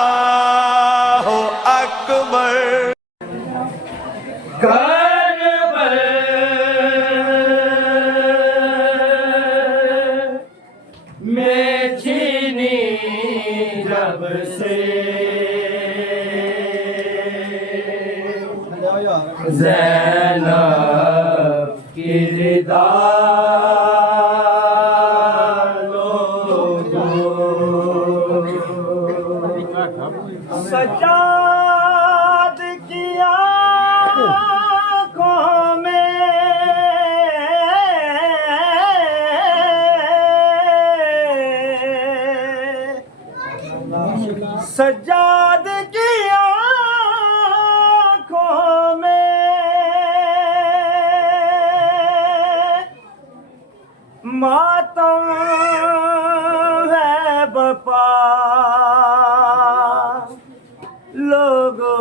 अल्लाहु अकबर। करबल में छीनी जब से ज़ैनब की रिदा सजाद किया आँखों में सजाद की आँखों में मातम है बपा लोगों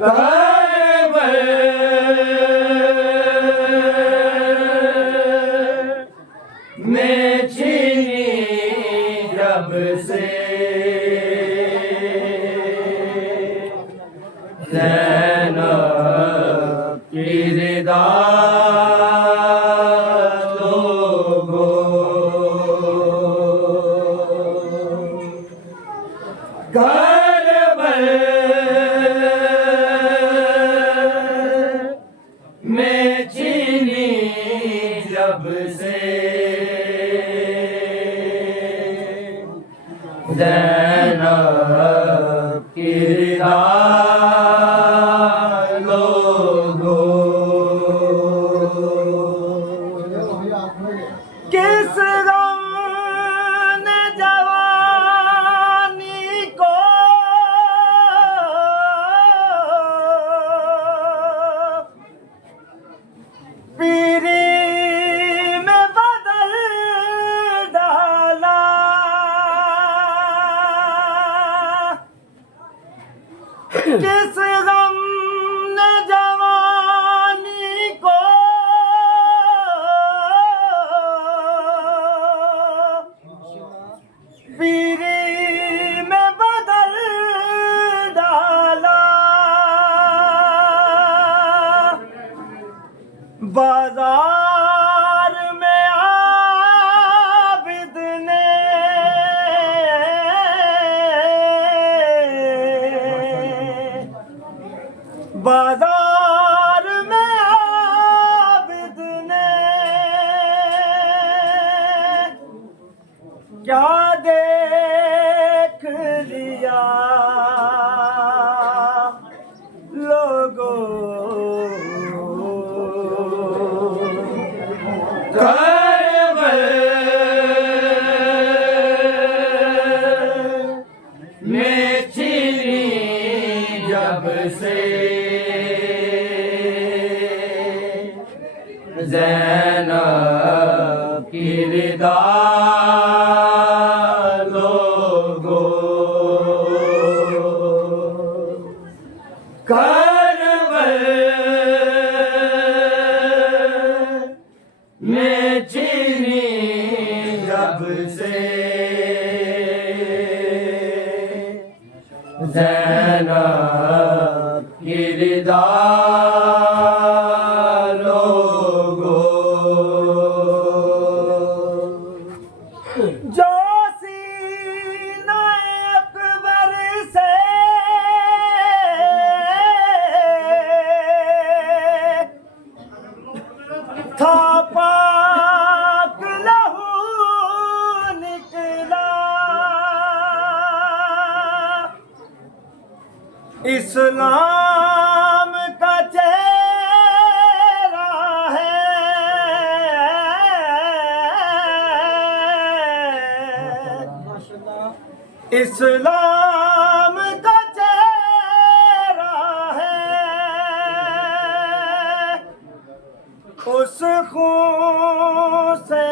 करबल में छीनी जब से ज़ैनब की रिदा करबल में छीनी जब से ज़ैनब की रिदा किस गम ने जवानी को पीरी में बदल डाला किस गम ने जवानी को पीरी में बदल डाला बाजार में आबिद ने बाजार में आबिद ने क्या देख लिया लोगों करबल में छीनी जब से ज़ैनब की रिदा करबल में छीनी जब से ज़ैनब की रिदा जो सीना अकबर से था पाक लहू निकला इस्लाम का चेहरा है इस्लाम का चेहरा है उस खून से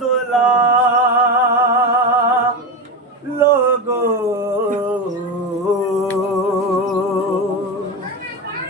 दुला लोगों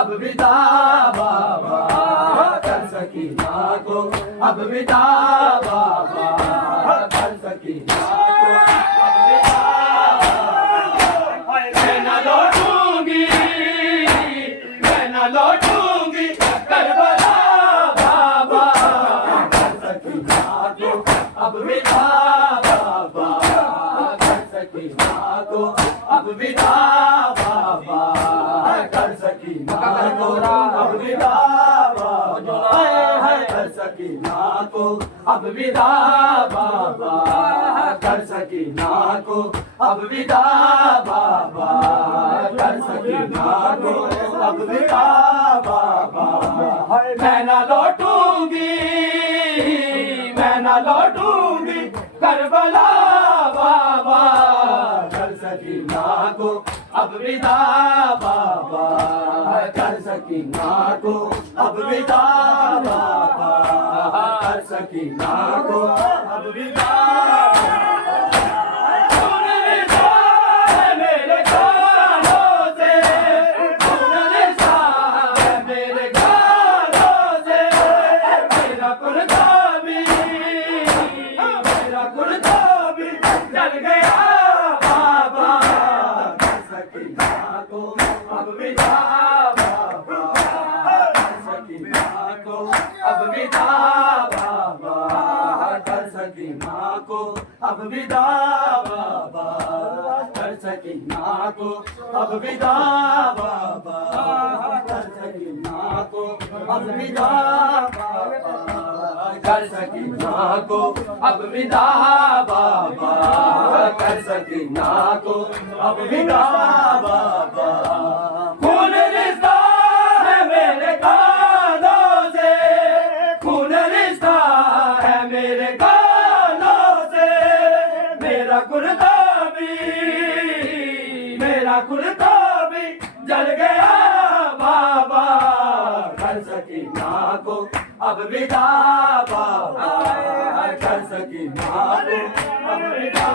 अब विदा बाबा कर सकीना को अब विदा बाबा कर सकीना को अब विदा मैं न लौटूंगी मैं न लौटूंगी करबला बाबा कर सकीना को अब विदा बाबा कर सकीना को अब विदा बाबा कर सकीना को अब विदा बाबा कर सकीना को अब विदा बाबा कर सकीना को अब विदा बाबा कर सकीना को अब विदा बाबा मैं न लौटूंगी मैं न लौटूंगी करबला बाबा कर सकीना को अब विदा बाबा कर सकीना को अब विदा बाबा कर सकीना को अब विदा अब विदा बाबा कर सकीना को अब विदा बाबा कर सकीना को अब विदा बाबा कर सकीना को अब विदा बाबा कर सकीना को अब विदा बाबा कर सकीना को अब विदा बाबा कौन रिश्ता है मेरे कानों से खून रिश्ता है मेरे गालों से मेरा कुर्ता भी जल गया बाबा कर सकीना को अब विदा बाबा कर सकीना को अब विदा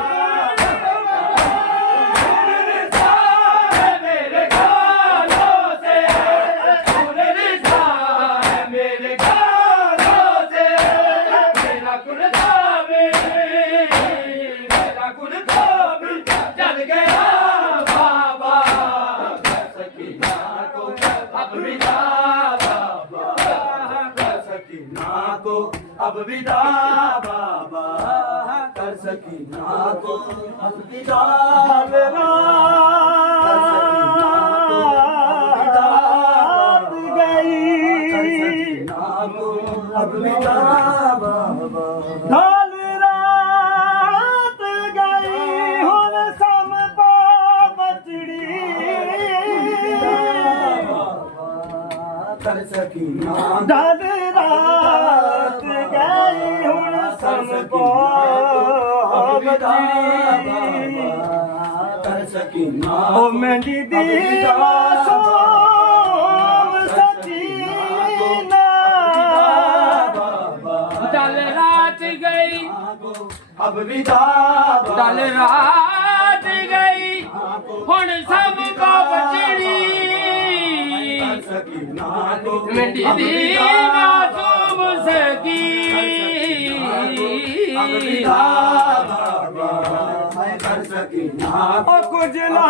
अब विदा बाबा कर सकीना को अब विदा मेरा गई अब विदा बाबा ढाल रात गई हुन सम पा बचड़ी कर सकीना ढाल रात गई हुन सम पा बचड़ी कर सकीना ओ मेंदी दी सोम सकीना डल रात गई अब विदा डल रात गई हुन सब बचड़ी मंडी दी मासूम सकी ओ कुछ ला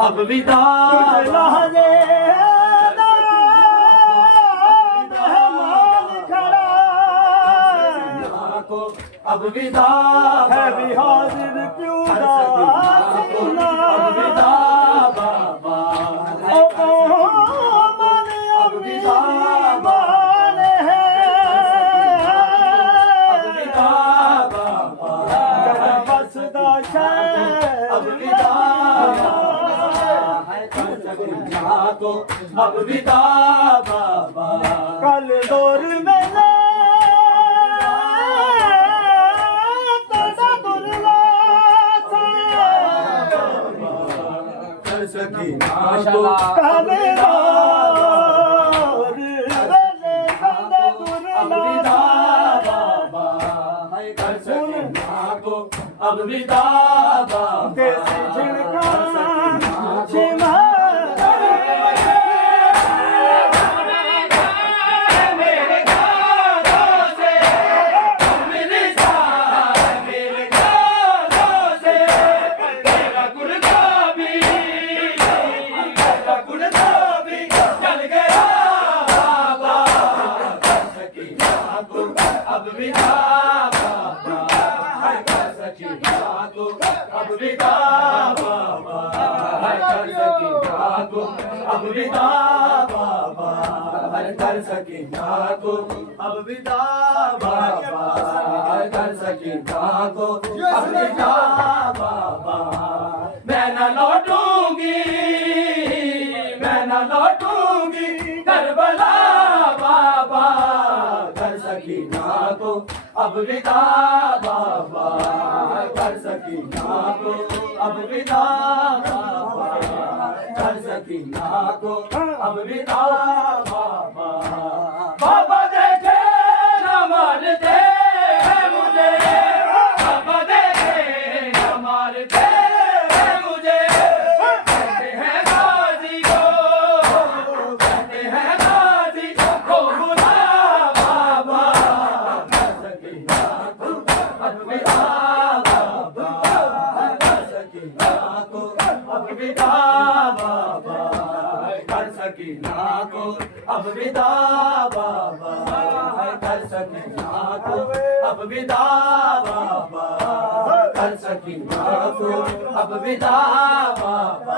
अब विदा लहजे मेहमान खड़ा अब विदा है भी हाजिर क्यों सीना अब विदा बाबा मन अब विदा माने है अब विदा बाबा बस दाशा अब विदा को अब विदा बाबा कल दौर में कर सकीना को कल दौर अब विदा बाबा कर सकीना अब विदा बाबा देसी झिणका छिमा मेरे गालों से मेरे साथ मेरे गालों से तेरा गुलगोभी चल गया बाबा सकीना को अब विदा बाबा सकीना को अब विदा बाबा सकीना को अब विदा बाबा कर सकीना को अब विदा बाबा कर सकीना को अब विदा बाबा मैं न लौटूंगी करबला बाबा कर सकीना को अब विदा बाबा कर सकीना को अब विदा बाबा कर सकीना को अब विदा बाबा बाबा देखे न मारते हैं मुझे बाबा देखे न मारते हैं मुझे कहते हैं गाजी को कहते हैं गाजी को बुला बाबा कर सकीना को अब विदा बाबा कर सकीना को अब विदा बाबा कर सकीना को अब विदा बाबा कर सकीना को अब विदा बाबा कर सकीना को अब विदा बाबा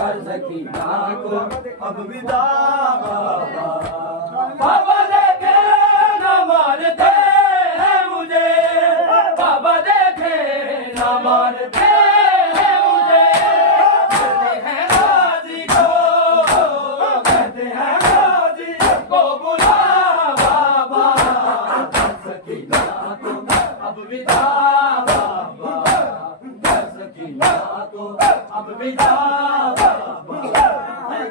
कर सकीना को अब विदा बाबा बाबा देखे न मारते हैं मुझे बाबा देखे न मारते हैं मुझे कहते हैं गाजी को कहते हैं गाजी को बुला बाबा कर सकीना को अब विदा बाबा कर सकीना को अब विदा बाबा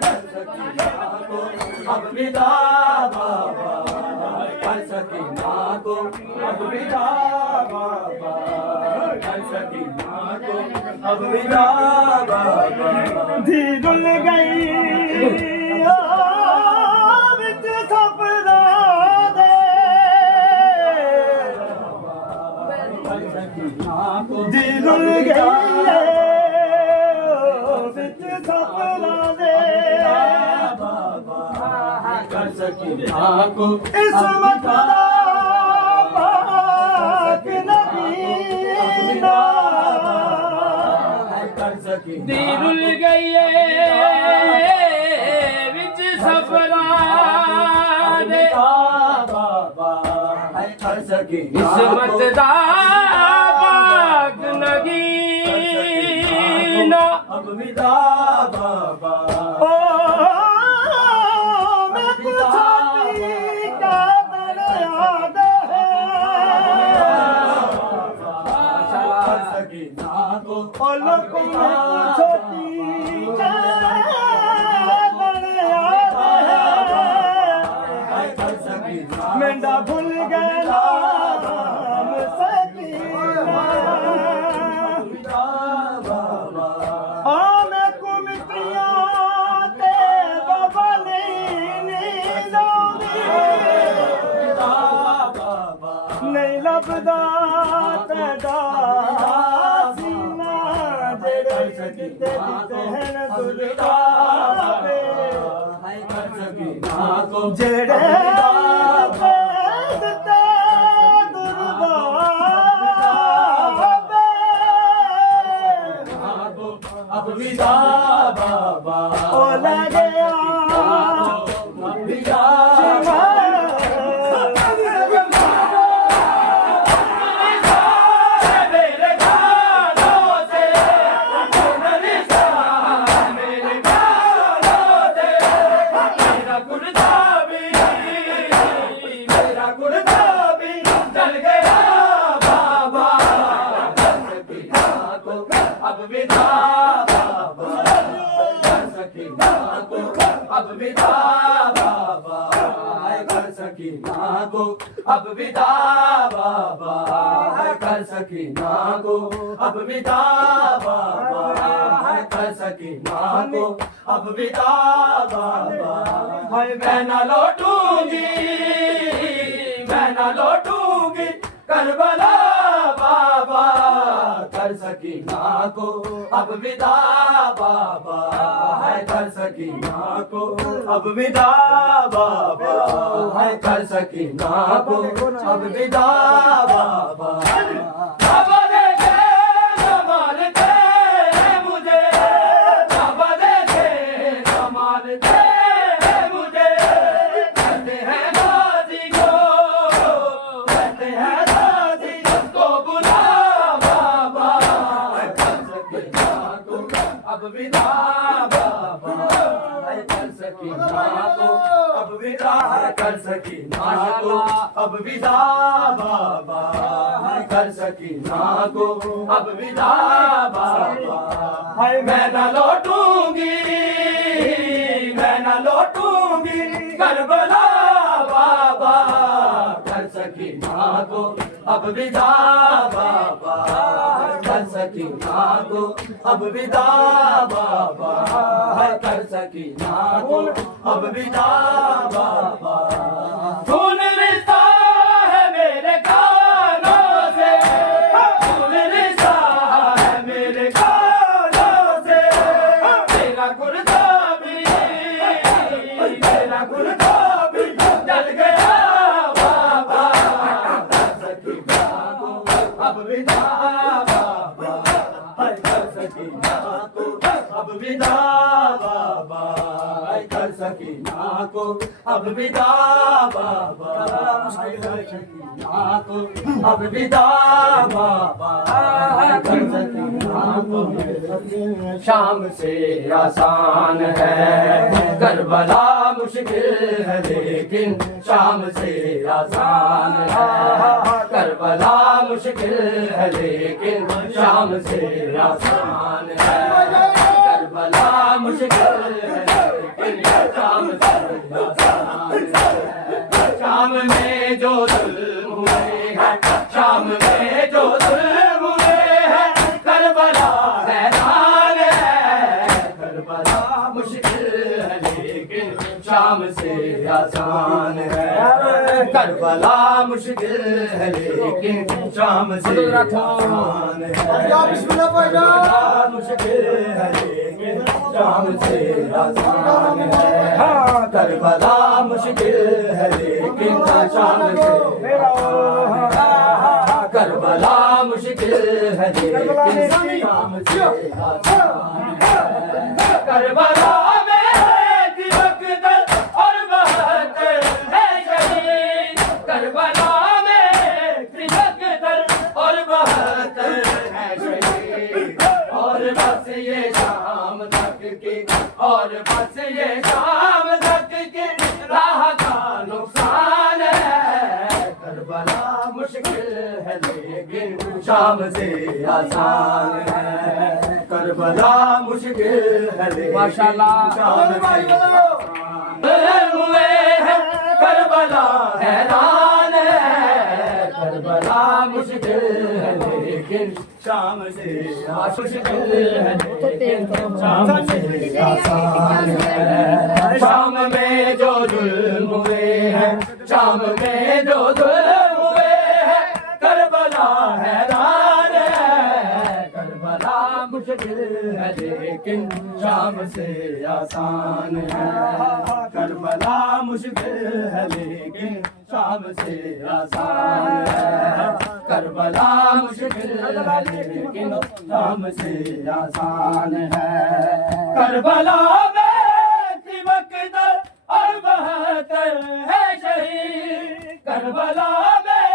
कर सकीना को अब विदा बाबा कर सकीना को अब विदा बाबा कर सकीना को अब विदा बाबा धी रुल गई विच सपना दे धी रुल गई विच सपना दे कर सकीना को इसमत दा पाक नबीना कर सकीना दिल गई विच सफरा दे बाबा कर सकीना किस्मत दा पाक नगीना अब विदा बाबा ओ मैं कुछाती का दर याद है कर सकीना को ओ लोगों में कुछाती का दर याद है कर सकीना मेंढा भूल गया नाम सकीना बाबा मैं कुमितियां ते बाबा नहीं बाबा नहीं लभदा तेरा सीना जेड़े किते दिते हैं दुर्गा पे कर सकीना को जेड़े दिते दुर्गा पे अब विदा बाबा ओ लगे अब विदा मेरे गालों से मेरे साथ मेरे गालों से तेरा गुलगोभी सकीना को अब विदा बाबा है कर सकीना को अब विदा बाबा है कर सकीना को अब विदा बाबा मैं न लौटूंगी मैं न लौटूंगी करबला बाबा कर सकीना को अब विदा बाबा है कर सकीना को अब विदा बाबा है कर सकीना को अब विदा बाबा बाबा देखे कमाल दे मुझे बाबा देखे कमाल दे मुझे कहते हैं दादी को कहते हैं दादी को बुला बाबा कर सकीना को अब विदा बाबा है कर सकीना को अब विदा कर सकीना को अब विदा बाबा है कर सकीना को अब विदा बाबा मैं न लौटूंगी मैं न लौटूंगी करबला बाबा कर सकीना को अब विदा बाबा कर सकीना को अब विदा बाबा कर सकीना को अब विदा बाबा सुन रिश्ता है मेरे कानों से सुन रिश्ता है मेरे कानों से तेरा कुर्ता भी जल गया बाबा कर सकीना को अब विदा बाबा है कर सकीना को अब विदा बाबा है कर सकीना को अब विदा बाबा है कर सकीना को अब विदा बाबा है कर सकीना को शाम से आसान है करबला मुश्किल है लेकिन शाम से आसान है करबला मुश्किल है लेकिन शाम से आसान है करबला मुश्किल है लेकिन शाम से आसान है शाम में जो जुल्म हुए हैं शाम में जो जुल्म हुए हैं करबला हैरान है करबला मुश्किल है लेकिन शाम से आसान है करबला मुश्किल है लेकिन शाम से आसान है करबला मुश्किल है लेकिन शाम से आसान है करबला मुश्किल है लेकिन शाम से करबला मुश्किल है लेकिन शाम से आसान है करबला में दिवकदर और बहतर है शहीद करबला में दिवकदर और बहतर है शहीद और बस ये शाम तक के और बस ये शाम तक के राह का नुकसान है करबला मुश्किल है लेकिन शाम से आसान है करबला मुश्किल है लेकिन शाम से आसान हुए हैं करबला हैरान है करबला मुश्किल है लेकिन शाम से मुश्किल है लेकिन शाम से आसान है शाम में जो जुल्म हुए हैं शाम में जो जुल्म हुए हैं करबला हैरान है करबला मुश्किल है लेकिन शाम से आसान है करबला मुश्किल है लेकिन शाम से आसान है करबला मुश्किल है लेकिन शाम से आसान है करबला में दिवकदर और बहतर है शहीद करबला में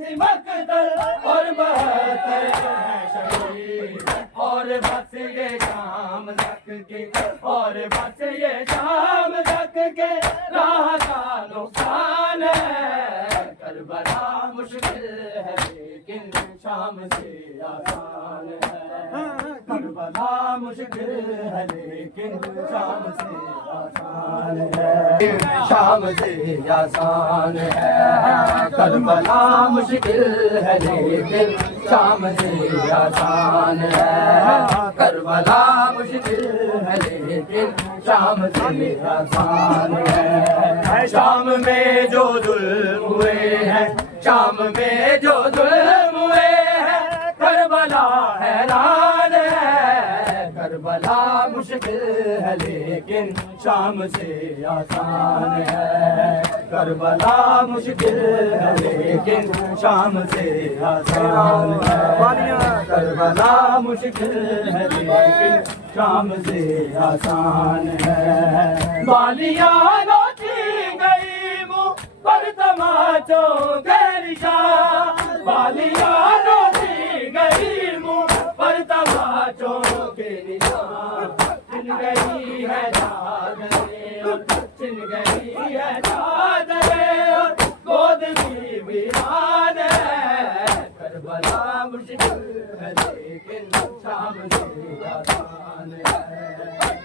दिवकदर और बहतर है शहीद और बस ये शाम तक के और बस ये शाम तक के राह का नुकसान है करबला मुश्किल है लेकिन शाम से आसान है करबला मुश्किल है लेकिन शाम से आसान है, शाम से आसान है। करबला मुश्किल है लेकिन शाम से आसान है, करबला मुश्किल है लेकिन शाम से आसान है। शाम में जो जुल्म हुए हैं, शाम में जो जुल्म हुए हैं, करबला हैरान है। करबला मुश्किल है लेकिन शाम से आसान है, करबला मुश्किल है लेकिन शाम से आसान है। करबला मुश्किल है लेकिन शाम से आसान है। बालियां लौटी गई मुँह पर तमाचों के निशान, बालियां लौटी गई मुँह पर तमाचों के निशान। छिन गई है चादरें, छिन गई है चादरें और गोद भी वीरान है। करबला मुश्किल है लेकिन शाम से आसान है,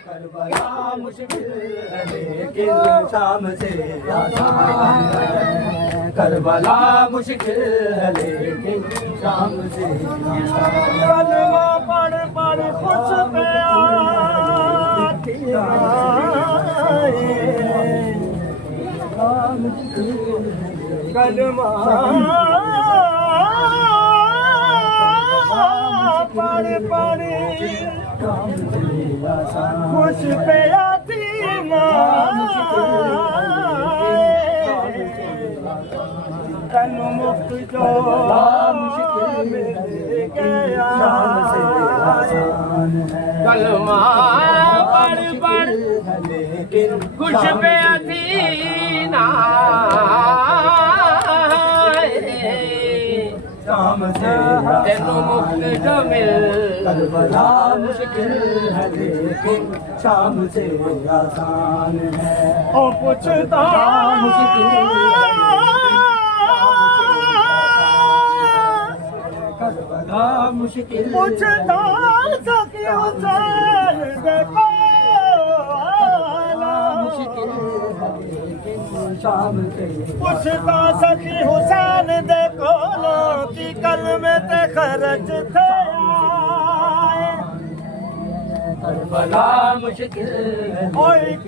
करबला मुश्किल है लेकिन शाम से आसान है। करबला मुश्किल है लेकिन शाम से आसान है। कलमा पढ़ पढ़ खुश कलमा पढ़ पढ़ खुश पे आती तन मुक्त जो मिल गया। कलमा पढ़ पढ़ खुश पे अथीना शाम से तेनु मुक्त जो मिल। करबला मुश्किल है लेकिन शाम से आसान है। ओ पूछता करबला मुश्किल पूछता सकी हुसैन देखो मुश्किल है लेकिन शाम से पूछता सकी हुसैन देखो की कल में ते खर्च थे आए। करबला मुश्किल है ओ एक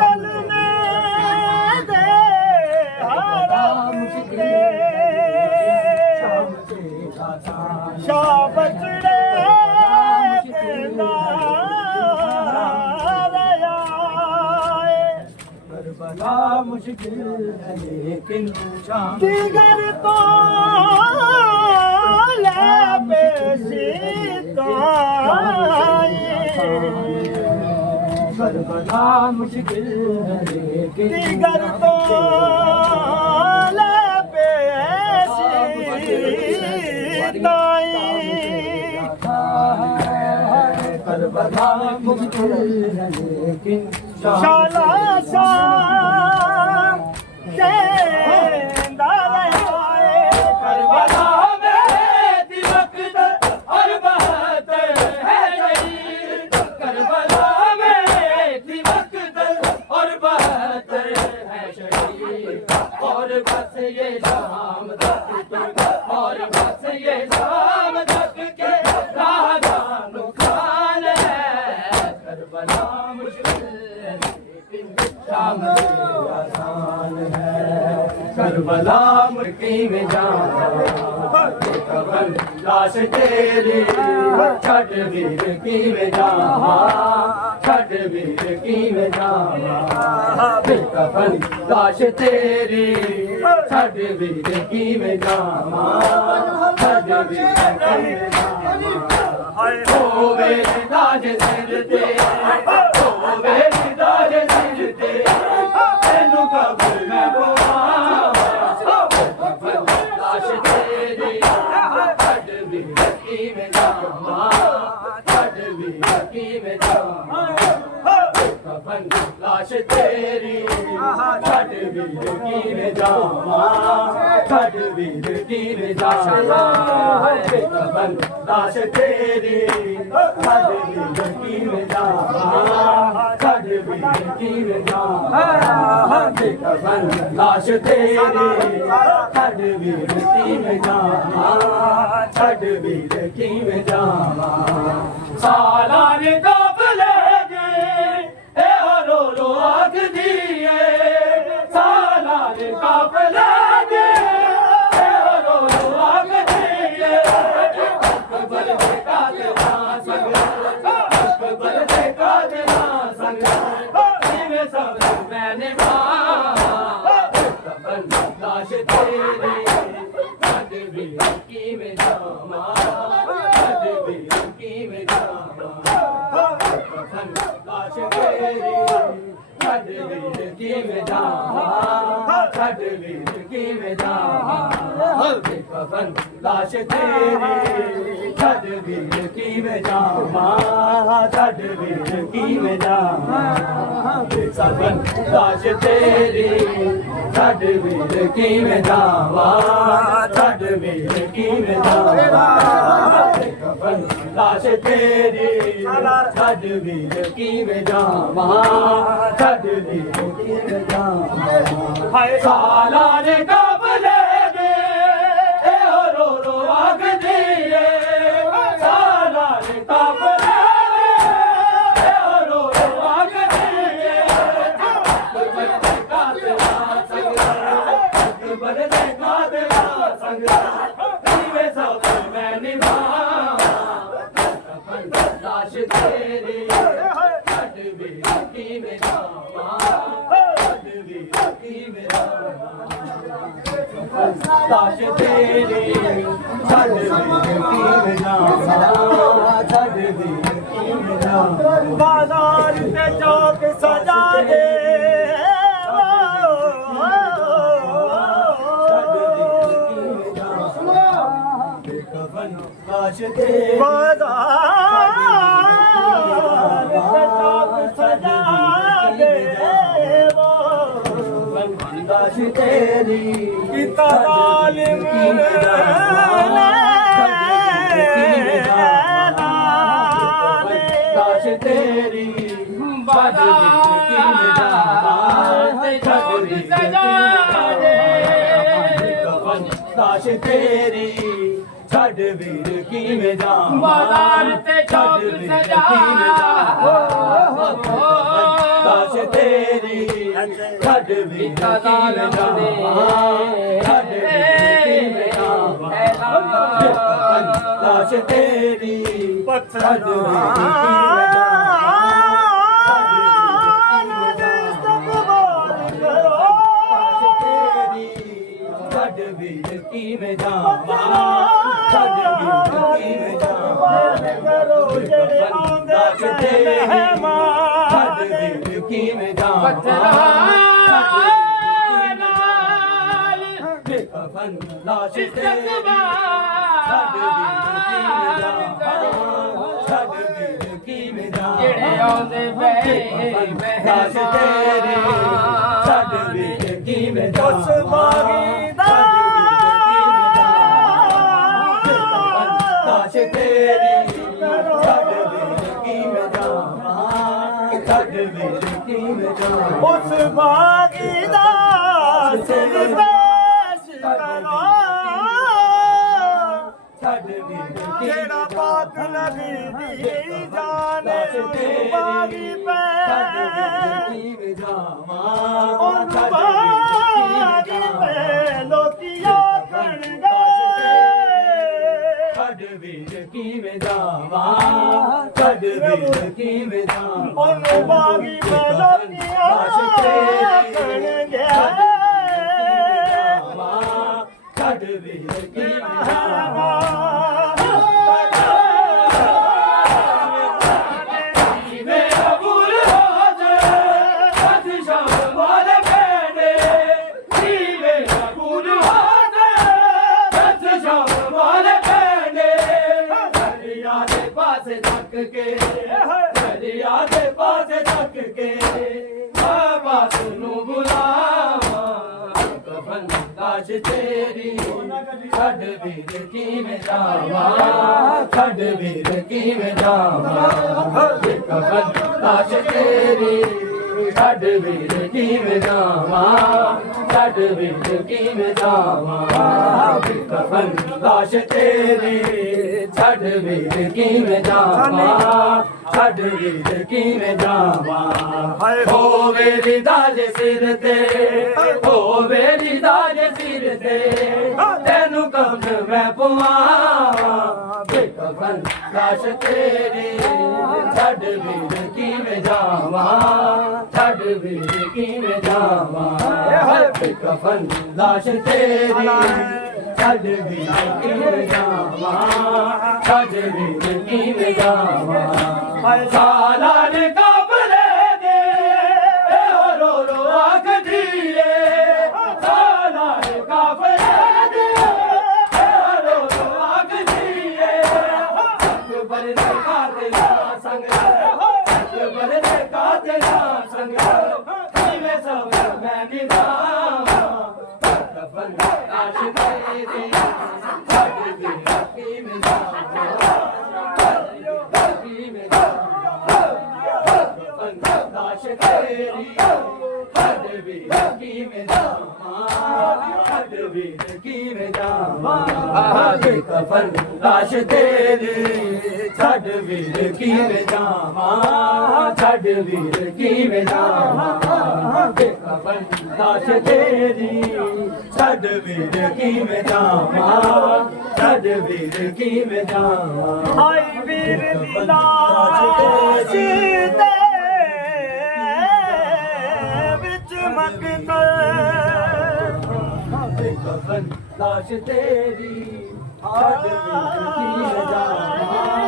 कल में दे हारा मुश्किल शाम से आसान शाह बचड़े करबला मुश्किल है लेकिन शाम दिगर तो ले बेसीता करबला मुश्किल है लेकिन दिगर तो ले बेसीता करबला मुश्किल है लेकिन शाला शाह करबला में दिवकत और बहतर है शहीद, करबला में दिवकत और बहतर है शहीद। और बस ये शाम तक के, और बस ये शाम तक के राह का नुकसान है। करबला मुश्किल है लेकिन शाम से आसान है। करबला मुर्की में जाना कफन लाश तेरी, छठ वीर की में जाना, छठ वीर की में जाना। कफन लाश तेरी, छठ वीर की में जाना, छठ वीर की में जाना। ओ मेरे ताज सिर ते, ओ मेरे ताज सिर ते, तेनू कब्र में बुलावा। लाश तेरी, छठ वीर की में जाना, छठ वीर की में जाना। कफन लाश तेरी, छठ ਵੀਰ ਕਿਵੇਂ ਜਾਵਾਂ ਛੱਡ ਵੀਰ ਕਿਵੇਂ ਜਾਵਾਂ ਕਬਨ ਦਾਸ ਤੇਰੀ ਛੱਡ ਵੀਰ ਕਿਵੇਂ ਜਾਵਾਂ ਛੱਡ ਵੀਰ ਕਿਵੇਂ ਜਾਵਾਂ ਕਬਨ ਦਾਸ ਤੇਰੀ ਛੱਡ ਵੀਰ ਕਿਵੇਂ ਜਾਵਾਂ ਛੱਡ ਵੀਰ ਕਿਵੇਂ ਜਾਵਾਂ ਸਾਲਾਂ ਦੇ ਕਾਬਲੇ ਰੋ ਰੋ ਆਖਦੀ ਏ ਸਾਲਾਂ ਦੇ ਕਾਫਲੇ ਦੇ ਰੋ ਰੋ ਆਖਦੀ ਏ ਅਕਬਰ ਦੇ ਕਾਦਨਾ ਸੰਗ ਅਕਬਰ ਦੇ ਕਾਦਨਾ ਸੰਗ ਜਿਵੇਂ ਸਭ ਮੈਨੇ ਕਬਨ ਲਾਸ਼ ਤੇਰੀ ਛੱਡ ਵੀ ਕਿਵੇਂ ਜਾਵਾਂ ਛੱਡ ਵੀ ਕਿਵੇਂ ਜਾਵਾਂ ਕਬਨ ਲਾਸ਼ ਤੇਰੀ ਛੱਡ ਵੀਰ ਕਿਵੇਂ ਜਾਵਾਂ ਛੱਡ ਵੀਰ ਕਿਵੇਂ ਜਾਵਾਂ ਕਬਨ ਲਾਸ਼ ਤੇਰੀ ਛੱਡ ਵੀਰ ਕਿਵੇਂ ਜਾਵਾਂ ਛੱਡ ਵੀਰ ਕਿਵੇਂ ਜਾਵਾਂ ਕਬਨ ਲਾਸ਼ ਤੇਰੀ ਛੱਡ ਵੀਰ ਕਿਵੇਂ ਜਾਵਾਂ ਛੱਡ ਵੀਰ ਕਿਵੇਂ ਜਾਵਾਂ ਕਬਨ ਲਾਸ਼ ਤੇਰੀ ਛੱਡ ਵੀਰ ਕਿਵੇਂ ਜਾਵਾਂ ਛੱਡ ਵੀਰ ਕਿਵੇਂ ਜਾਵਾਂ ਹਾਏ ਸਾਲਾਂ ਦੇ ਕਾਬਲੇ ਦੇ ਰੋ ਰੋ ਆਖਦੀ ਏ ਸਾਲਾਂ ਦੇ ਕਾਬਲੇ ਦੇ ਰੋ ਰੋ ਆਖਦੀ ਏ ਅਕਬਰ ਦੇ ਕਾਦਨਾ ਸੰਗ ਅਕਬਰ ਦੇ ਕਾਦਨਾ ਸੰਗ ਜਿਵੇਂ ਸਭ ਮੈਂ ਨਿਭਾਵਾਂ ਕਬਨ ਲਾਸ਼ ਤੇਰੀ ਛੱਡ ਵੀਰ ਕਿਵੇਂ ਜਾਵਾਂ ਛੱਡ ਵੀਰ ਕਿਵੇਂ ਜਾਵਾਂ ਲਾਸ਼ ਤੇਰੀ ਛੱਡ ਵੀਰ ਕਿਵੇਂ ਜਾਵਾਂ ਛੱਡ ਵੀਰ ਕਿਵੇਂ ਜਾਵਾਂ ਬਾਜ਼ਾਰ ਤੇ ਚੌਕ ਸਜਾ ਦੇ ਲਾਸ਼ ਤੇਰੀ ਬਾਜ਼ਾਰ ਤੇ ਚੌਕ ਸਜਾ ਦੇਵੋ ਲਾਸ਼ ਤੇਰੀ ਕੀਤਾ ਜ਼ਾਲਿਮ ਲਾਸ਼ ਤੇਰੀ ਬਾਜ਼ਾਰ ਕਿਵੇਂ ਜਾਵਾਂ ਤੇ ਚੌਕ ਸਜਾ ਦੇ ਲਾਸ਼ ਤੇਰੀ ਛੱਡ ਵੀਰ ਕਿਵੇਂ ਜਾਵਾਂ ਬਾਜ਼ਾਰ ਤੇ ਚੌਕ ਸਜਾ ਲਾਸ਼ ਤੇਰੀ ਛੱਡ ਵੀਰ ਕਿਵੇਂ ਜਾਵਾਂ ਛੱਡ ਵੀਰ ਕਿਵੇਂ ਜਾਵਾਂ ਲਾਸ਼ ਤੇਰੀ ਛੱਡ ਵੀਰ ਕਿਵੇਂ ਜਾਵਾਂ ਛੱਡ ਵੀਰ ਕਿਵੇਂ ਜਾਵਾਂ ਛੱਡ ਵੀਰ ਕਿਵੇਂ ਜਾਵਾਂ ਕਰੋ ਜਿਹੜੇ ਆਉਂਦੇ ਮਹਿਮਾਨ ਛੱਡ ਵੀਰ ਕਿਵੇਂ ਜਾਵਾਂ ਕਬਨ ਲਾਸ਼ ਤੇਰੀ ਛੱਡ ਵੀਰ ਕਿਵੇਂ ਜਾਵਾਂ ਛੱਡ ਵੀਰ ਕਿਵੇਂ ਜਾਵਾਂ ਜਿਹੜੇ ਆਉਂਦੇ ਮਹਿਮਾਨ ਲਾਸ਼ ਤੇਰੀ ਛੱਡ ਵੀਰ ਕਿਵੇਂ ਜਾਵਾਂ ਉਸ ਬਾਗੀ ਦਾ ਲਾਸ਼ ਤੇਰੀ ਛੱਡ ਵੀਰ ਕਿਵੇਂ ਜਾਵਾਂ ਛੱਡ ਵੀਰ ਕਿਵੇਂ ਜਾਵਾਂ ਉਸ ਬਾਗੀ ਦਾ ਸਰਵੇਸ਼ ਕਰੋ ਛੱਡ ਵੀਰ ਜਿਹੜਾ ਬਾਤ ਨਬੀ ਦੀ ਜਾਣੇ ਬਾਗੀ ਪੈ ਛੱਡ ਵੀਰ ਕਿਵੇਂ ਜਾਵਾਂ ਉਹ ਬਾਗੀ ਪੈ ਲੋਕੀ ਆਖਣਗੇ ਛੱਡ ਵੀਰ ਕਿਵੇਂ ਜਾਵਾਂ ਛੱਡ ਵੀਰ ਕਿਵੇਂ ਜਾਵਾਂ ਉਹਨੂੰ ਬਾਗੀ ਪੈ ਲੋਕੀ ਆਖਣਗੇ ਛੱਡ ਵੀਰ ਕਿਵੇਂ ਜਾਵਾਂ ਦਰਿਆ ਦੇ ਪਾਸੇ ਤੱਕ ਕੇ ਮੈਂ ਬਾਤ ਨੂੰ ਬੁਲਾਵਾਂ ਲਾਸ਼ ਤੇਰੀ ਛੱਡ ਵੀਰ ਕਿਵੇਂ ਜਾਵਾਂ ਛੱਡ ਵੀਰ ਕਿਵੇਂ ਜਾਵਾਂ ਕਫਨ ਲਾਸ਼ ਤੇਰੀ ਛੱਡ ਵੀਰ ਕਿਵੇਂ ਜਾਵਾਂ ਛੱਡ ਵੀਰ ਕਿਵੇਂ ਜਾਵਾਂ ਕਫਨ ਲਾਸ਼ ਤੇਰੀ ਛੱਡ ਵੀਰ ਕਿਵੇਂ ਜਾਵਾਂ ਛੱਡ ਵੀਰ ਕਿਵੇਂ ਜਾਵਾਂ ਹੋਵੇ ਰਿਦਾਜ ਸਿਰ ਤੇ ਹੋਵੇ ਰਿਦਾਜ ਸਿਰ ਤੇ ਤੈਨੂੰ ਕਫਨ ਮੈਂ ਪਵਾਵਾਂ ਕਫਨ ਲਾਸ਼ ਤੇਰੀ ਛੱਡ ਵੀਰ ਕਿਵੇਂ ਜਾਵਾਂ ਛੱਡ ਵੀਰ ਕਿਵੇਂ ਜਾਵਾਂ ਕਫਨ ਲਾਸ਼ ਤੇਰੀ ਛੱਡ ਵੀਰ ਕਿਵੇਂ ਜਾਵਾਂ ਛੱਡ ਵੀਰ ਕਿਵੇਂ ਜਾਵਾਂ ਸਾਲਾਂ ਨੇ ਕਾਬਲੇ ਦੇ ਰੋ ਰੋ ਆਖਦੀ ਏ ਸਾਲਾਂ ਨੇ ਕਾਬਲੇ ਦੇ ਰੋ ਰੋ ਆਖਦੀ ਏ ਅਕਬਰ ਦੇ ਕਾਤਲਾ ਸੰਗ ਅਕਬਰ ਦੇ ਕਾਤਲਾ ਸੰਗ ਕਿਵੇਂ ਸਭ ਮੈਂ ਨਿਭਾਵਾਂ ਕਫਨ ਲਾਸ਼ ਤੇਰੀ ਛੱਡ ਵੀਰ ਕਿਵੇਂ ਜਾਵਾਂ ਲਾਸ਼ ਤੇਰੀ ਛੱਡ ਵੀਰ ਕਿਵੇਂ ਜਾਵਾਂ ਛੱਡ ਵੀਰ ਕਿਵੇਂ ਜਾਵਾਂ ਕਫਨ ਲਾਸ਼ ਤੇਰੀ ਛੱਡ ਵੀਰ ਕਿਵੇਂ ਜਾਵਾਂ ਛੱਡ ਵੀਰ ਕਿਵੇਂ ਜਾਵਾਂ ਕਫਨ ਲਾਸ਼ ਤੇਰੀ ਛੱਡ ਵੀਰ ਕਿਵੇਂ ਜਾਵਾਂ ਛੱਡ ਵੀਰ ਕਿਵੇਂ ਜਾਵਾਂ ਹਾਏ ਵੀਰ ਦੀ ਲਾਸ਼ ਦੇ ਵਿੱਚ ਮਕਤਲ ਕਫਨ ਲਾਸ਼ ਤੇਰੀ ਛੱਡ ਵੀਰ ਕਿਵੇਂ ਜਾਵਾਂ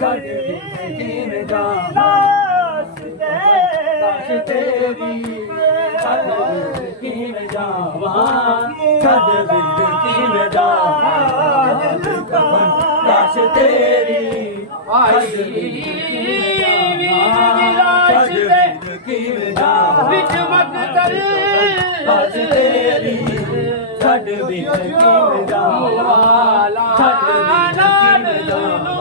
ਛੱਡ ਵੀਰ ਕਿਵੇਂ ਜਾਵਾਂ ਲਾਸ਼ ਤੇਰੀ ਛੱਡ ਵੀਰ ਕਿਵੇਂ ਜਾਵਾਂ ਛੱਡ ਵੀਰ ਕਿਵੇਂ ਜਾਵਾਂ ਕਫਨ ਲਾਸ਼ ਤੇਰੀ ਆਈ ਲਾਸ਼ ਦੇ ਕਿਵੇਂ ਜਾਵਾਂ ਵਿੱਚ ਮਕਤਲ ਲਾਸ਼ ਤੇਰੀ ਛੱਡ ਵੀਰ ਕਿਵੇਂ ਜਾਵਾਂ ਛੱਡ ਵੀਰ ਕਿਵੇਂ ਜਾਵਾਂ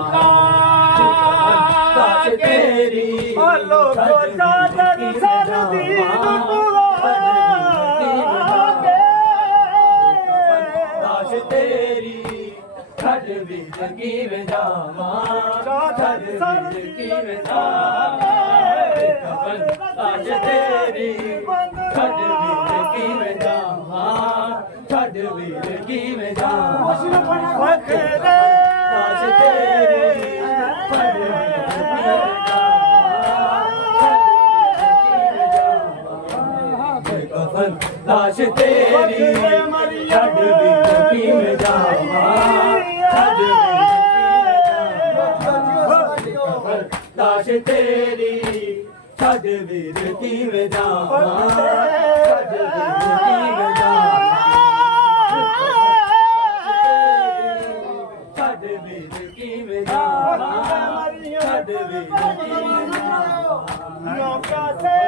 ਲਾਸ਼ ਤੇਰੀ ਲੋਕੋ ਚਾਦਰ ਸਰਦੀ ਲਾਸ਼ ਤੇਰੀ ਛੱਡ ਵੀਰ ਕਿਵੇਂ ਜਾਵਾਂ ਛੱਡ ਵੀਰ ਕਿਵੇਂ ਜਾਵਾਂ ਕਫਨ ਲਾਸ਼ ਤੇਰੀ ਛੱਡ ਵੀਰ ਕਿਵੇਂ ਜਾਵਾਂ ਛੱਡ ਵੀਰ ਕਿਵੇਂ ਜਾਵਾਂ ਲਾਸ਼ ਤੇਰੀ ਛੱਡ ਵੀਰ ਕਿਵੇਂ ਕਫਨ ਲਾਸ਼ ਤੇਰੀ ਛੱਡ ਵੀਰ ਕਿਵੇਂ ਜਾਵਾਂ ਛੱਡ ਲਾਸ਼ ਤੇਰੀ ਛੱਡ ਵੀਰ ਕਿਵੇਂ ਜਾਵਾਂ ਛੱਡ ਵੀਰ ਕਿਵੇਂ ਜਾਵਾਂ ਛੱਡ ਵੀਰ ਕਿਵੇਂ ਜਾਵਾਂ ਛੱਡ ਵੀਰ ਕਿਵੇਂ ਜਾਵਾਂ ਲੋਕਾਂ ਸੇ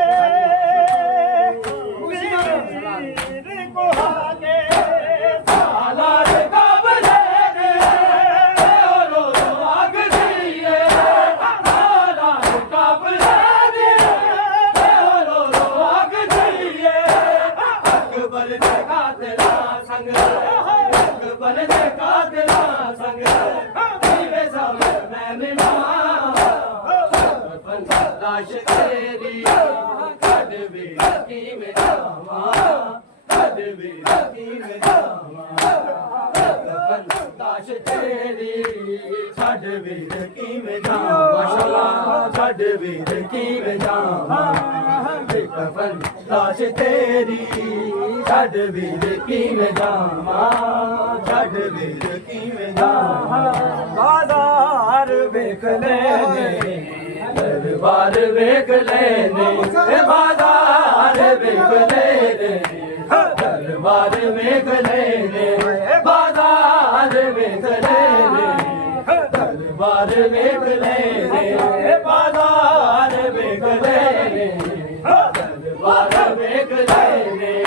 ਵੀਰ ਕੋ ਆਗੇ ਸਾਲਾਂ ਦੇ ਕਾਬਲੇ ਦੇ ਰੋ ਰੋ ਆਖਦੀ ਏ ਸਾਲਾਂ ਦੇ ਕਾਬਲੇ ਦੇ ਰੋ ਰੋ ਆਖਦੀ ਏ ਅਕਬਰ ਦੇ ਕਾਤਲਾ ਸੰਗ ਅਕਬਰ ਦੇ ਕਾਤਲਾ ਸੰਗ ਕਿਵੇਂ ਸਭ ਮੈਂ ਨਿਭਾਵਾਂ ਕਫਨ ਲਾਸ਼ ਤੇਰੀ ਛੱਡ ਵੀਰ ਕਿਵੇਂ ਜਾਵਾਂ ਛੱਡ ਵੀਰ ਕਿਵੇਂ ਜਾਵਾਂ ਕਫਨ ਲਾਸ਼ ਤੇਰੀ ਛੱਡ ਵੀਰ ਕਿਵੇਂ ਜਾਵਾਂ ਮਾਸ਼ਾਅੱਲਾ ਛੱਡ ਵੀਰ ਕਿਵੇਂ ਜਾਵਾਂ ਕਫਨ ਲਾਸ਼ ਤੇਰੀ ਛੱਡ ਵੀਰ ਕਿਵੇਂ ਜਾਵਾਂ ਛੱਡ ਵੀਰ ਕਿਵੇਂ ਜਾਵਾਂ ਬਾਜ਼ਾਰ ਵੇਖ ਲੈ ਦਰਬਾਰ ਵੇਖ ਲੈਨੇ ਬਾਜ਼ਾਰ ਵੇਖ ਲੈਨੇ ਦਰਬਾਰ ਵੇਖ ਲੈਨੇ ਬਾਜ਼ਾਰ ਵੇਖ ਲੈਨੇ ਦਰਬਾਰ ਵੇਖ ਲੈਨੇ ਬਾਜ਼ਾਰ ਵੇਖ ਲੈਨੇ ਦਰਬਾਰ ਵੇਖ ਲੈਨੇ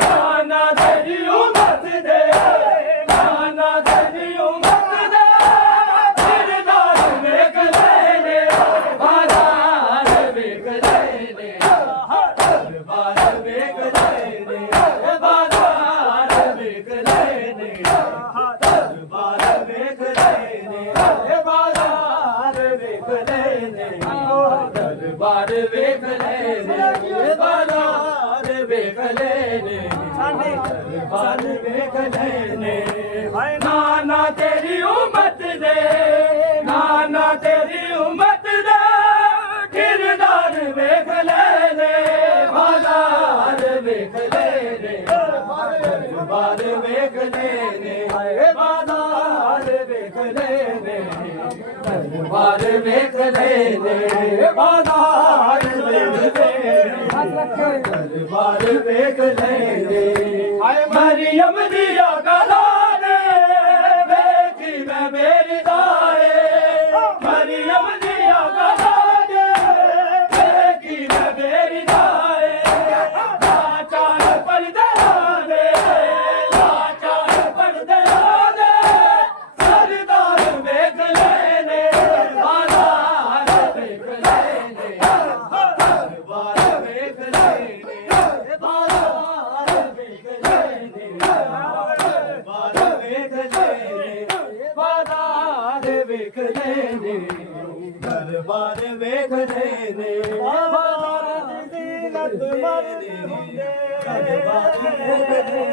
ਜਾਨਾ ਤੇਰੀ ਵੇਖ ਲੈਨੇ ਦਰਬਾਰ ਵੇਖ ਲੈਨੇ ਬਾਜ਼ਾਰ ਵੇਖ ਲੈਨੇ ਦਰਬਾਰ ਵੇਖ ਲੈਨੇ ਬਾਜ਼ਾਰ ਵੇਖ ਲੈਨੇ ਦਰਬਾਰ ਵੇਖ ਲੈਨੇ ਨਾਨਾ ਤੇਰੀ ਉਮਤ ਦੇ ਨਾਨਾ ਤੇਰੀ ਉਮਤ ਦੇ ਕਿਰਦਾਰ ਵੇਖ ਲੈਨੇ ਬਾਜ਼ਾਰ ਵੇਖ ਲੈਨੇ ਦਰਬਾਰ ਵੇਖ ਲੈਨੇ ਬਾਜ਼ਾਰ ਵੇਖ ਲੈਨੇ ਦਰਬਾਰ ਵੇਖ ਲੈਨੇ ਬਾਜ਼ਾਰ ਵੇਖ ਲੈਨੇ ਦਰਬਾਰ ਵੇਖ ਲੈਨੇ ਮਰੀਮ ਦੀਆਂ ਗਲਾਂ ਨੇ ਵੇਖੀ ਮੈਂ ਮੇਰੀ ਦਾਏ ਮਰੀਮ ਦੀਆਂ ਗਲਾਂ ਨੇ ਵੇਖੀ ਮੈਂ ਮੇਰੀ ਦਾਏ ਲਾਚਾਰ ਪਰਦੇ ਨੇ ਲਾਚਾਰ ਪਰਦੇ ਨੇ ਸਰਦਾਰ ਵੇਖ ਲੈਨੇ ਬਾਜ਼ਾਰ ਵੇਖ ਲੈਨੇ ਦਰਬਾਰ ਵੇਖ ਲੈਨੇ ਬਾਜ਼ਾਰ ਵੇਖ ਲੈਨੇ ਦਰਬਾਰ ਵੇਖ ਲੈਨੇ ਬਾਜ਼ਾਰ ਵੇਖ ਲੈਨੇ ਦਰਬਾਰ ਵੇਖ ਲੈਨੇ ਬਾਜ਼ਾਰ ਦੀ ਜ਼ੀਨਤ ਮਰਦ ਹੁੰਦੇ ਦਰਬਾਰ ਵੇਖ ਲੈਨੇ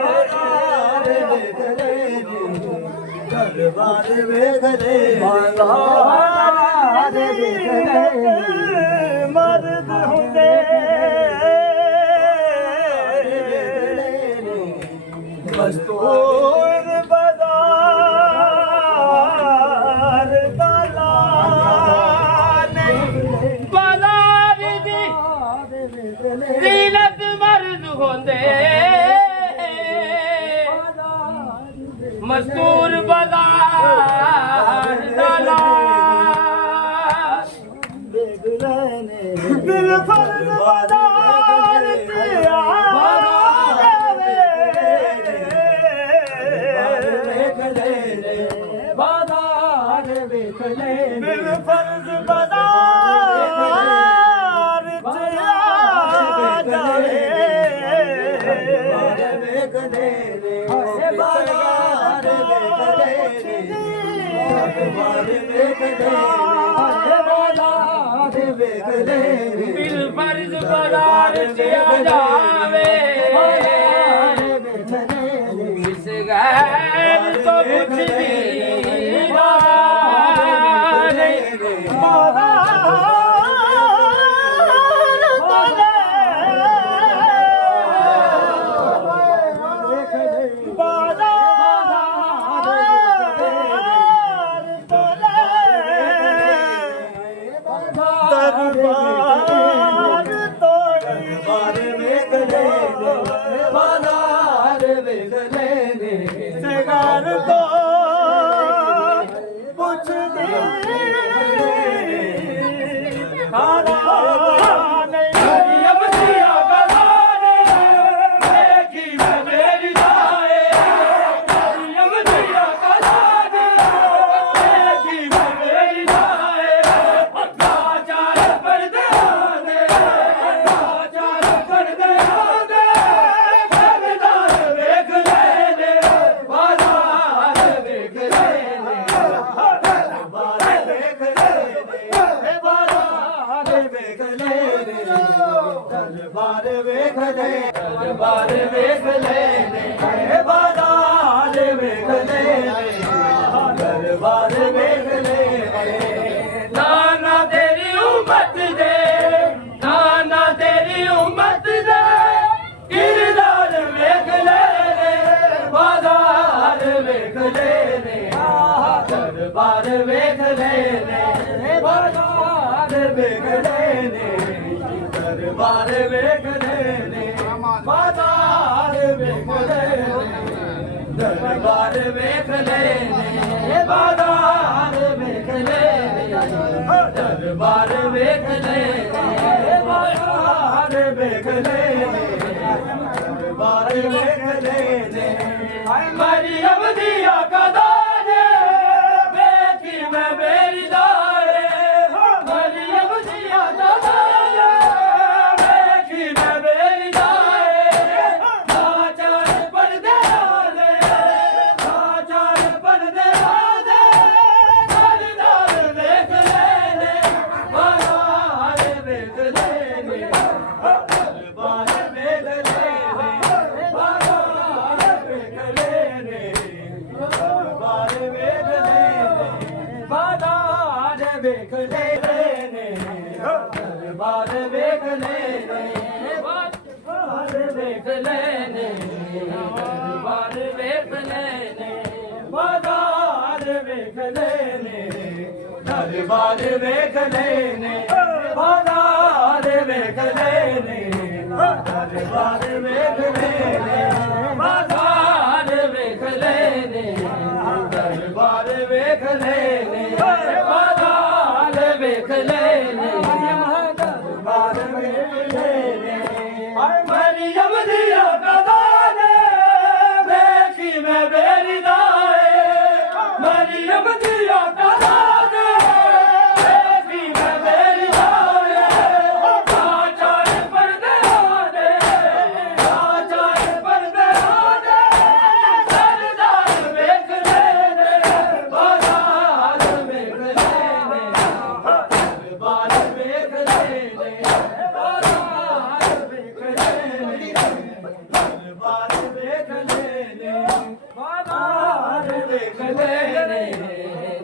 ਬਾਜ਼ਾਰ ਵੇਖ ਲੈਨੇ ਦਰਬਾਰ ਵੇਖ ਲੈਨੇ ਬਾਜ਼ਾਰ ਵੇਖ ਲੈਨੇ ਮਰਦ ਹੁੰਦੇ ਮਸਤੂਰ ਬਾਜ਼ਾਰ ਤਾਲਾ ਨਹੀਂ ਬਾਜ਼ਾਰ ਦੀ ਜ਼ੀਨਤ ਮਰਦ ਹੁੰਦੇ ਮਸਤੂਰ ਬਾਜ਼ਾਰ ਦਾ ਲਾਲ ਦੇਖ ਲੈਨੇ ਦਿਲ ਫਰਜ਼ ਬਾਜ਼ਾਰ ਤੇ ਆ ਵੇਖ ਲੈਨੇ ਬਾਜ਼ਾਰ ਵੇਖ ਲੈਨੇ ਦਿਲ ਫਰਜ਼ ਬਾਜ਼ਾਰ ਤੇ ਆ ਜਾਵੇ ਵੇਖ ਲੈਨੇ ਬਾਜ਼ਾਰ ਵੇਖ ਲੈਨੇ ਦਰਬਾਰ ਵੇਖ ਲੈਨੇ ਬਾਜ਼ਾਰ ਵੇਖ ਲੈਨੇ ਦਿਲ ਫਰਜ਼ ਬਾਜ਼ਾਰ ਤੇ ਆ ਜਾਵੇ ਇਸ ਗੈਰ ਤੋਂ ਪੁੱਛਦੀ ਦਰਬਾਰ ਵੇਖ ਲੈਨੇ ਬਾਜ਼ਾਰ ਵੇਖ ਲੈਨੇ ਸਗਰ ਤੋਂ ਪੁੱਛਦੀ ਖਾਣਾ ਨਹੀਂ ਮਰੀਮ ਦੀਆਂ ਗਲਾਂ ਨੇ ਵੇਖੀ ਮੈਂ ਮੇਰੀ ਦਾਏ ਮਰੀਮ ਦੀਆਂ ਗਲਾਂ ਨੇ ਵੇਖੀ ਮੈਂ ਮੇਰੀ ਦਾਏ ਲਾਚਾਰ ਪਰਦੇ ਨੇ ਲਾਚਾਰ ਪਰਦੇ ਨੇ ਸਰਦਾਰ ਵੇਖ ਲੈਨੇ ਬਾਜ਼ਾਰ ਵੇਖ ਲੈਨੇ ਦਰਬਾਰ ਵੇਖ ਲੈਨੇ ਬਾਜ਼ਾਰ ਵੇਖ ਲੈਨੇ ਦਰਬਾਰ ਵੇਖ ਲੈਨੇ ਦਰਬਾਰ ਵੇਖ ਲੈਨੇ ਬਾਜ਼ਾਰ ਵੇਖ ਲੈਨੇ ਦਰਬਾਰ ਵੇਖ ਲੈਨੇ ਨਾਨਾ ਤੇਰੀ ਉਮਤ ਦੇ ਨਾਨਾ ਤੇਰੀ ਉਮਤ ਦੇ ਕਿਰਦਾਰ ਵੇਖ ਲੈਨੇ ਬਾਜ਼ਾਰ ਵੇਖ ਲੈਨੇ ਦਰਬਾਰ ਵੇਖ ਲੈਨੇ ਬਾਜ਼ਾਰ ਵੇਖ ਲੈਨੇ ਦਰਬਾਰ ਵੇਖ ਲੈਨੇ ਬਾਜ਼ਾਰ ਵੇਖ ਲੈਨੇ ਦਰਬਾਰ ਵੇਖ ਲੈਨੇ ਬਾਜ਼ਾਰ ਵੇਖ ਲੈਨੇ ਦਰਬਾਰ ਵੇਖ ਲੈਨੇ ਬਾਜ਼ਾਰ ਵੇਖ ਲੈਨੇ ਦਰਬਾਰ ਵੇਖ ਲੈਨੇ ਮਰੀਮ ਦੀਆਂ ਗਲਾਂ ਨੇ ਵੇਖੀ ਮੈਂ ਮੇਰੀ ਦਾਏ ਮਰੀਮ ਦੀਆਂ ਗਲਾਂ ਨੇ ਵੇਖੀ ਮੈਂ ਮੇਰੀ ਦਾਏ ਲਾਚਾਰ ਪਰਦੇ ਵੇਖ ਲੈਨੇ ਦਰਬਾਰ ਵੇਖ ਲੈਨੇ ਬਾਜ਼ਾਰ ਵੇਖ ਲੈਨੇ ਦਰਬਾਰ ਵੇਖ ਲੈਨੇ ਬਾਜ਼ਾਰ ਵੇਖ ਲੈਨੇ ਦਰਬਾਰ ਵੇਖ ਲੈਨੇ ਬਾਜ਼ਾਰ ਵੇਖ ਲੈਨੇ ਦਰਬਾਰ ਵੇਖ ਲੈਨੇ ਬਾਜ਼ਾਰ ਵੇਖ ਲੈਨੇ ਦਰਬਾਰ ਵੇਖ ਲੈਨੇ ਬਾਜ਼ਾਰ ਵੇਖ ਲੈਨੇ ਦਰਬਾਰ ਵੇਖ ਲੈਨੇ ਮਰੀਮ ਦੀਆਂ ਕਦਾਂ ਨੇ ਵੇਖੀ ਮੈਂ ਬੇਰੀ ਦਾਏ ਮਰੀਮ ਦੀਆਂ ਕਦਾਂ ਨੇ ਵੇਖੀ ਮੈਂ ਬੇਰੀ ਦਾਏ ਚਾਚਾ ਪਰਦੇ ਆਨੇ ਚਾਚਾ ਪਰਦੇ ਆਨੇ ਸਰਦਾਰ ਵੇਖ ਲੈਨੇ ਬਾਜ਼ਾਰ ਵੇਖ ਲੈਨੇ ਦਰਬਾਰ ਵੇਖ ਲੈਨੇ ਬਾਜ਼ਾਰ ਵੇਖ ਲੈਨੇ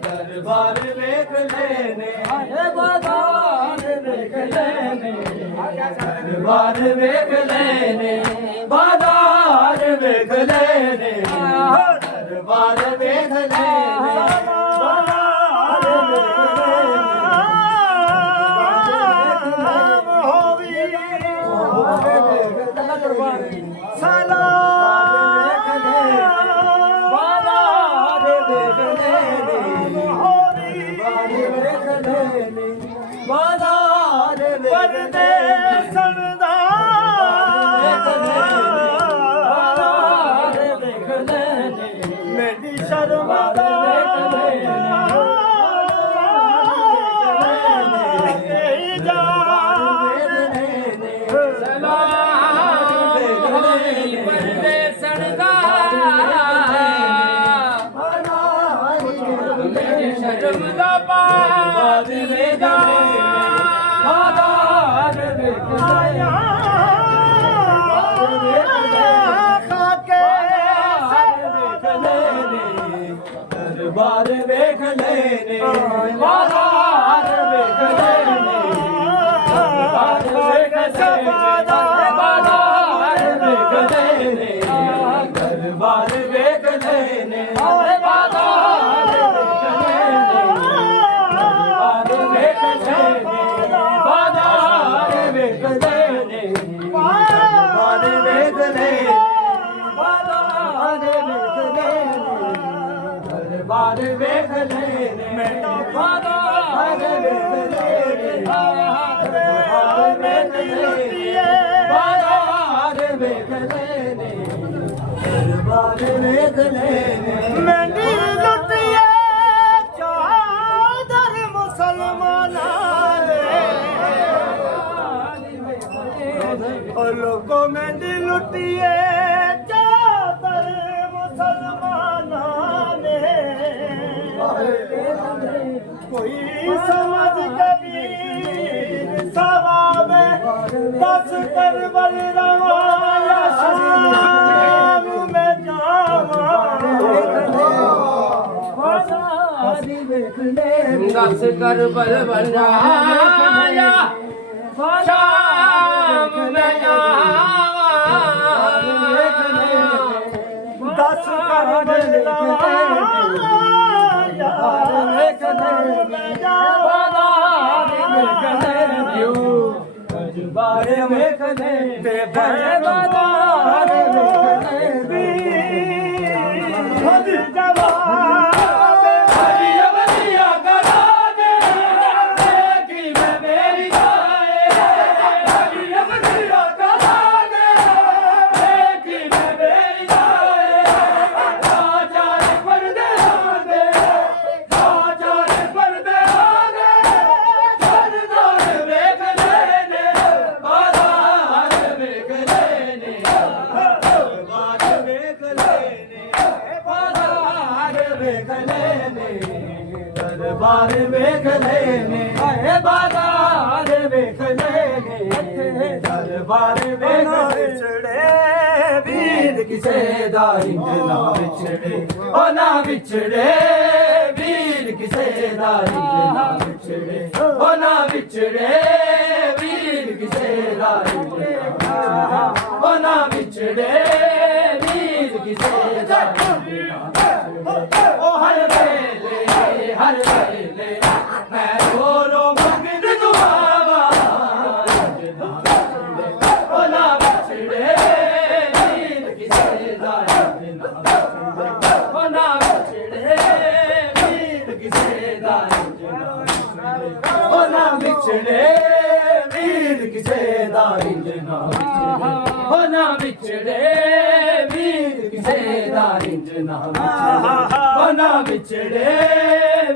ਦਰਬਾਰ ਵੇਖ ਲੈਨੇ ਬਾਜ਼ਾਰ ਵੇਖ ਲੈਨੇ ਦਰਬਾਰ ਵੇਖ ਲੈਨੇ ਬਾਜ਼ਾਰ ਵੇਖ ਲੈਨੇ ਦਰਬਾਰ ਵੇਖ ਲੈਨੇ ਬਾਜ਼ਾਰ ਵੇਖ ਲੈਨੇ ਦਰਬਾਰ ਵੇਖ ਲੈਨੇ ਮੇਰੀ ਸ਼ਰਮਦਾ ਸ਼ਰਮ ਦਾ ਬਾਦ ਵੇਦਾ ਬਾਜ਼ਾਰ ਵੇਖ ਆਇਆ ਖਾਕੇ ਦਰਬਾਰ ਵੇਖ ਲੈਨੇ ਬਾਜ਼ਾਰ ਵੇਖ ਲੈਨੇ ਦਰਬਾਰ ਵੇਖ ਲੈਨੇ ਦਰਬਾਰ ਵੇਖ ਲੈਨੇ ਬਾਜ਼ਾਰ ਵੇਖ ਲੈਨੇ ਦਰਬਾਰ ਵੇਖ ਲੈਨੇ ਬਾਜ਼ਾਰ ਵੇਖ ਲੈਨੇ ਦਰਬਾਰ ਵੇਖ ਲੈਨੇ ਦਰਬਾਰ ਵੇਖ ਲੈਨੇ ਮੈਂ ਤਾਂ ਬਾਜ਼ਾਰ ਵੇਖ ਲੈਨੇ ਦਰਬਾਰ ਵੇਖ ਲੈਨੇ ਬਾਜ਼ਾਰ ਵੇਖ ਲੈਨੇ ਦਰਬਾਰ ਵੇਖ ਲੈਨੇ ਮੈਂਡੀ ਲੁੱਟੀਏ ਚਾਦਰ ਮੁਸਲਮਾਨਾਂ ਦੇ ਓ ਲੋਕੋ ਮੈਂਡੀ ਲੁੱਟੀਏ ਚਾਦਰ ਮੁਸਲਮਾਨਾਂ ਨੇ ਕੋਈ ਸਮਝ ਕਬੀਰ ਸਵਾਵੇ ਦਸ ਕਰਬਲ ਰਵਾਇਆ ਸ਼ਾਮ ਮੈਂ ਜਾਵਾਂ ਦਸ ਕਰਬਲ ਬਣਾਇਆ ਸ਼ਾਮ ਮੈਂ ਦਸ ਕਰਬਲ ਰਵਾਇਆ ਬਾਰੇ ਵੇਖ ਲੈ ਤੇ ਬਾਜ਼ਾਰ ਵੇਖ ਹਦੀ ਜਵਾਨ ਹਰੀਆ ਵਧੀਆ ਕਰਾ ਦੇ ਦੇਖੀ ਮੈਂ ਮੇਰੀ ਗਾਏ ਹਰੀਆ ਵਧੀਆ ਕਰਾ ਦੇ ਦੇਖੀ ਮੈਂ ਮੇਰੀ ਗਾਏ ਚਾਚਾ ਪਰਦੇ ਆਂਦੇ ਚਾਚਾ ਪਰਦੇ ਆਂਦੇ ਸਰਦਾਰ ਵੇਖ ਲੈਨੇ ਬਾਜ਼ਾਰ ਵੇਖ ਲੈਨੇ ਬਾਜ਼ਾਰ ਵੇਖ ਲੈਨੇ ਬਾਜ਼ਾਰ ਵੇਖ ਲੈਨੇ ਦਰਬਾਰ ਵੇਖ ਲੈਨੇ ਹਾਏ ਬਾਜ਼ਾਰ ਵੇਖ ਲੈਨੇ ਦਰਬਾਰ ਵੇਖ ਵਿਛੜੇ ਵੀਰ ਕਿਸੇ ਦਾ ਇੰਜ ਨਾ ਵਿਛੜੇ ਉਹ ਨਾ ਵਿਛੜੇ ਵੀਰ ਕਿਸੇ ਦਾ ਇੰਜ ਨਾ ਵਿਛੜੇ ਵਿਛੜੇ ਉਹ ਨਾ ਵਿਛੜੇ ਵੀਰ ਕਿਸੇ ਦਾ ਉਹ ਨਾ ਵਿਛੜੇ ਵੀਰ ਕਿਸੇ ਦਾ ਉਹ ਹਰ ਵੇਲੇ ਮੈਂ ਰੋ ਰੋ ਮੰਗਦ ਦੁਆਵਾਂ ਉਹ ਨਾ ਵਿਛੜੇ ਵੀਰ ਕਿਸੇ ਦਾ ਉਹ ਨਾ ਵਿਛੜੇ ਵੀਰ ਕਿਸੇ ਦਾ ਉਹ ਨਾ ਵਿਛੜੇ ਵੀਰ ਕਿਸੇ ਦਾ ਉਹ ਨਾ ਵਿਛੜੇ ਵੀਰ ਕਿਸੇ ਦਾ ਉਹ ਨਾ ਵਿਛੜੇ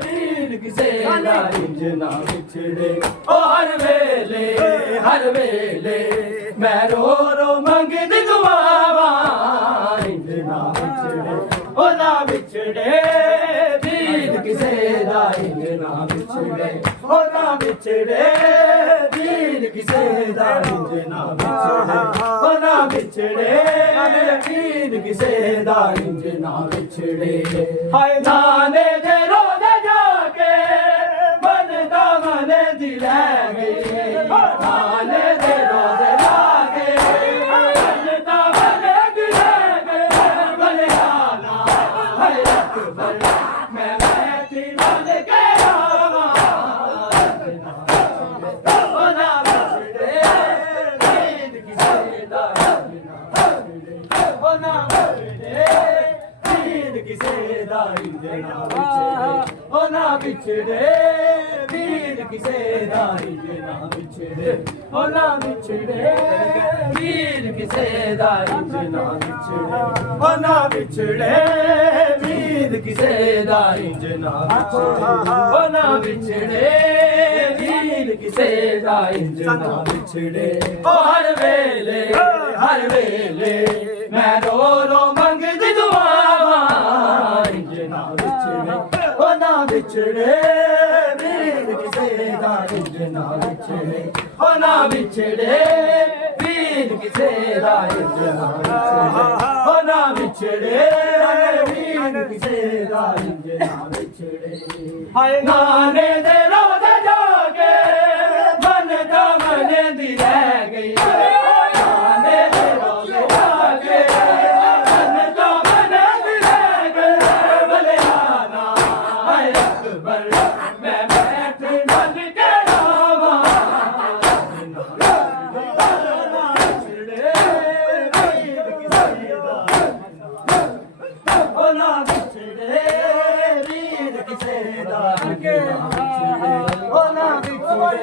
ਵੀਰ ਕਿਸੇ ਦਾ ਨਾ ਵਿਛੜੇ ਉਹ ਹਰ ਵੇਲੇ ਮੈਂ ਰੋ ਰੋ ਮੰਗਦ ਦੁਆਵਾਂ ਨਾ ਵਿਛੜੇ ਉਹ ਨਾ ਵਿਛੜੇ ਵੀਰ ਕਿਸੇ ਦਾ ਨਾ ਵਿਛੜੇ ਉਹ ਨਾ ਵਿਛੜੇ ਵੀਰ ਕਿਸੇ ਦਾ ਨਾ ਵਿਛੜੇ ਉਹ ਨਾ ਵਿਛੜੇ ਵੀਰ ਕਿਸੇ ਦਾ ਨਾ ਵਿਛੜੇ ਹਾਏ ਨਾਨੇ ਦੇ ਰੋਜ਼ ਜਾ ਕੇ ਮਨ ਦਾ ਮਨ ਦੀ ਲੈ ਗਈ ਨਾਨੇ ਦੇ ਰੋਜ਼ ਜਾ ਕੇ ਮਨ ਦਾ ਮਨ ਦੀ ਲੈ ਗਈ ਬਲਿਆਨਾ ਹਾਏ ਅਕਬਰ ਮੈਂ ਤੇ ਮਨ ਗਿਆ ਉਹ ਨਾ ਵਿਛੜੇ ਵੀਰ ਕਿਸੇ ਦਾ ਉਹ ਨਾ ਵਿਛੜੇ ਵੀਰ ਕਿਸੇ ਦਾ ਉਹ ਨਾ ਵਿਛੜੇ ਵੀਰ ਕਿਸੇ ਦਾ ਨਾ ਵਿਛੜੇ ਉਹ ਨਾ ਵਿਛੜੇ ਵੀਰ ਕਿਸੇ ਦਾ ਨਾ ਵਿਛੜੇ ਉਹ ਨਾ ਵਿਛੜੇ ਵੀਰ ਕਿਸੇ ਦਾ ਨਾ ਵਿਛੜੇ ਉਹ ਨਾ ਵਿਛੜੇ ਵੀਰ ਕਿਸੇ ਦਾ ਨਾ ਵਿਛੜੇ ਉਹ ਹਰ ਵੇਲੇ ਮੈਂ ਰੋ ਰੋ ਮੰਗਦ ਦੁਆਵਾਂ ਨਾ ਵਿਛੜੇ ਉਹ ਨਾ ਵਿਛੜੇ ਵੀਰ ਕਿਸੇ ਦਾ ਨਾ ਵਿਛੜੇ ਉਹ ਨਾ ਵਿਛੜੇ ਵੀਰ ਕਿਸੇ ਦਾ ਨਾ ਵਿਛੜੇ ਉਹ ਨਾ ਵਿਛੜੇ ਵੀਰ ਕਿਸੇ ਦਾ ਨਾ ਵਿਛੜੇ ਹਾਏ ਨਾਨੇ ਦੇ ਰੋਜ਼ ਜਾ ਕੇ ਮਨ ਦਾ ਮਨ ਦੀ ਰਹਿ ਗਈ ਨਾਨੇ ਦੇ ਰੋਜ਼ ਜਾ ਕੇ ਮਨ ਦਾ ਮਨ ਦੀ ਰਹਿ ਗਈ ਬਲਿਆਨਾ ਹਾਏ ਅਕਬਰ ਮੈਂ ਬੈਠੇ ਮਨ ਕੇ ਰਾਵਾਂ ਉਹ ਨਾ ਵਿਛੜੇ ਵੀਰ ਕਿਸੇ ਦਾ ਉਹ ਨਾ ਵਿਛੜੇ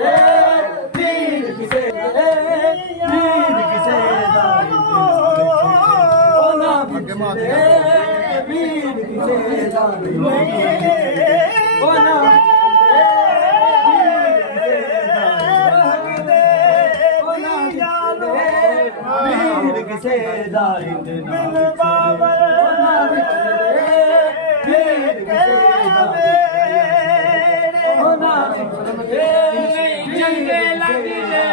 ਵੀਰ ਕਿਸੇ ਦਾ ਉਹ ਨਾ ਵਿਛੜੇ ਵੀਰ ਕਿਸੇ ਦਾ ਉਹ ਨਾ ਵੀਰ ਕਿਸੇ ਦਾ ਬਿਨ ਬਾਬਰ ਵੀਰ ਕਿਸੇ ਦਾ ਉਹ ਨਾ ਵਿਛੜੇ ਚੰਗੇ ਲੱਗਦੇ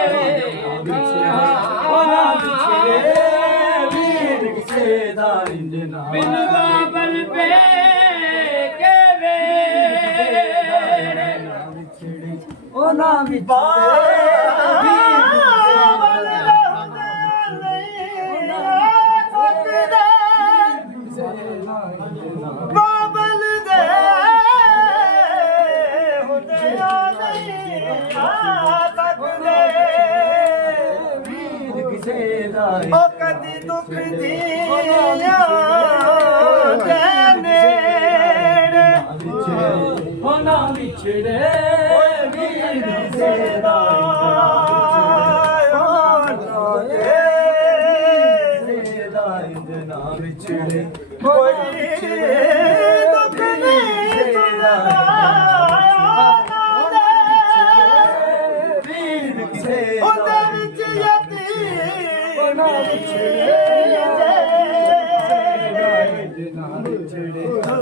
ਉਹ ਨਾ ਵਿਛੜੇ ਵੀਰ ਕਿਸੇ ਦਾ ਬਿਨ ਬਾਬਲ ਪੇ ਕੇ ਵੇ ਉਹ ਨਾ ਵਿਛੜੇ ਬਾਬਲ ਦੇ ਹੁੰਦੇ ਨਹੀਂ ਆ ਸਕਦੇ ਵੀਰ ਕਿਸੇ ਦਾ ਉਹ ਕਦੀ ਦੁੱਖ ਦੀਆਂ ਜਾਨੇ ਉਹ ਨਾ ਵਿਛੜੇ ਵੀਰ ਕਿਸੇ ਦਾ ਨਾ ਵਿਛੜੇ ਕੋਈ ਦੁੱਖ ਨਹੀਂ ਵੀਰ ਕਿਸੇ ਉਹਦੇ ਵਿੱਚ ਯਤੀਮ ਨਾ ਵਿਛੜੇ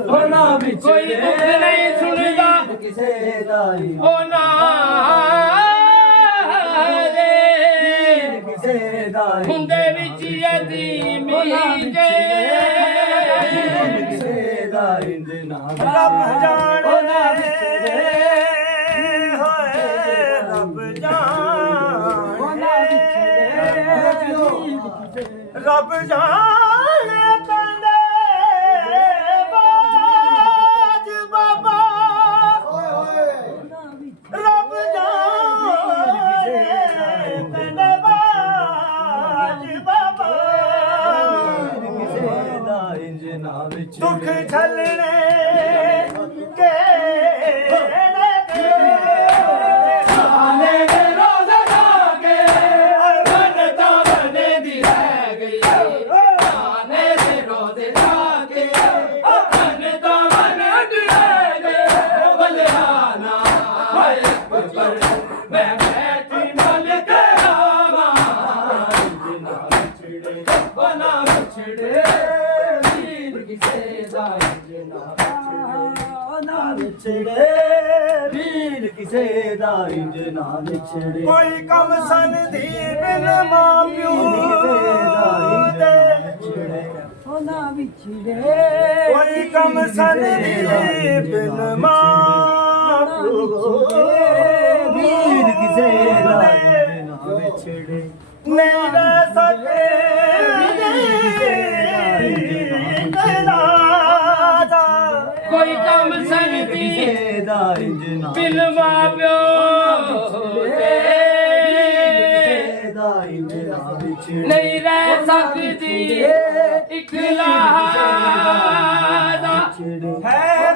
ਉਹ ਨਾ ਵਿਛੜੇ ਕੋਈ ਦੁੱਖ ਨਹੀਂ ਸੁਣਦਾ ਕਿਸੇ ਦਾ ਉਹ ਨਾ ਕਿਸੇ ਦਾ ਹੁੰਦੇ ਵਿੱਚ ਯਤੀਮ ਕਿਸੇ ਦਾ ਰੱਬ ਜਾਣੇ ਰੱਬ ਜਾਣੇ ਕੰਡੇ ਬਾਜ ਬਾਬਾ ਰੱਬ ਜਾਣੇ ਕੰਡੇ ਬਾਜ ਬਾਬਾ ਕਿਸੇ ਦਾ ਇੰਜ ਨਾ ਵਿਛੜੇ ਦੁੱਖ ਛਲਣੇ ਕਿਹੜੇ ਆਨੇ ਦੇ ਰੋਜ਼ ਜਾਗੇ ਮਨ ਤਾਂ ਬਨੇ ਦੀ ਰਹਿ ਗਈ ਆਨੇ ਦੇ ਰੋਜ਼ ਜਾਗੇ ਮਨ ਤਾਂ ਬਨੇ ਦੀ ਰਹਿ ਗਈ ਬਲਿਆਨਾ ਹਾਏ ਪਰ ਮੈਂ ਬੈਠੀ ਮਨ ਕਰਾਵਾ ਨਾ ਵਿਛੜੇ ਬਨਾ ਵਿਛੜੇ ਵੀਰ ਕਿਸੇ ਦਾ ਨਾ ਵਿਛੜੇ ਵੀਰ ਕਿਸੇ ਦਾ ਇੰਜ ਨਾ ਵਿਛੜੇ ਕੋਈ ਕਮ ਸਨ ਦੀ ਬਿਨ ਮਾਂ ਪਿਓ ਦੇ ਉਹ ਨਾ ਵਿਛੜੇ ਕੋਈ ਕਮ ਸਨ ਦੀ ਬਿਨ ਮਾਂ ਪਿਓ ਵੀਰ ਕਿਸੇ ਦਾ ਇੰਜ ਨਾ ਵਿਛੜੇ ਨਹੀਂ ਰਹਿ ਸਕੇ ਕੋਈ ਕੰਮ ਸੰਗਤੀ ਕਿਸੇ ਦਾ ਇੰਜ ਨਾ ਬਿਨ ਮਾਂ ਪਿਓ ਦੇ ਕਿਸੇ ਦਾ ਇੰਜ ਨਾ ਵਿਛੜੇ ਨਹੀਂ ਰਹਿ ਸਕਦੀ ਇੱਕ ਲਹਾਜ਼ਾ ਹੈ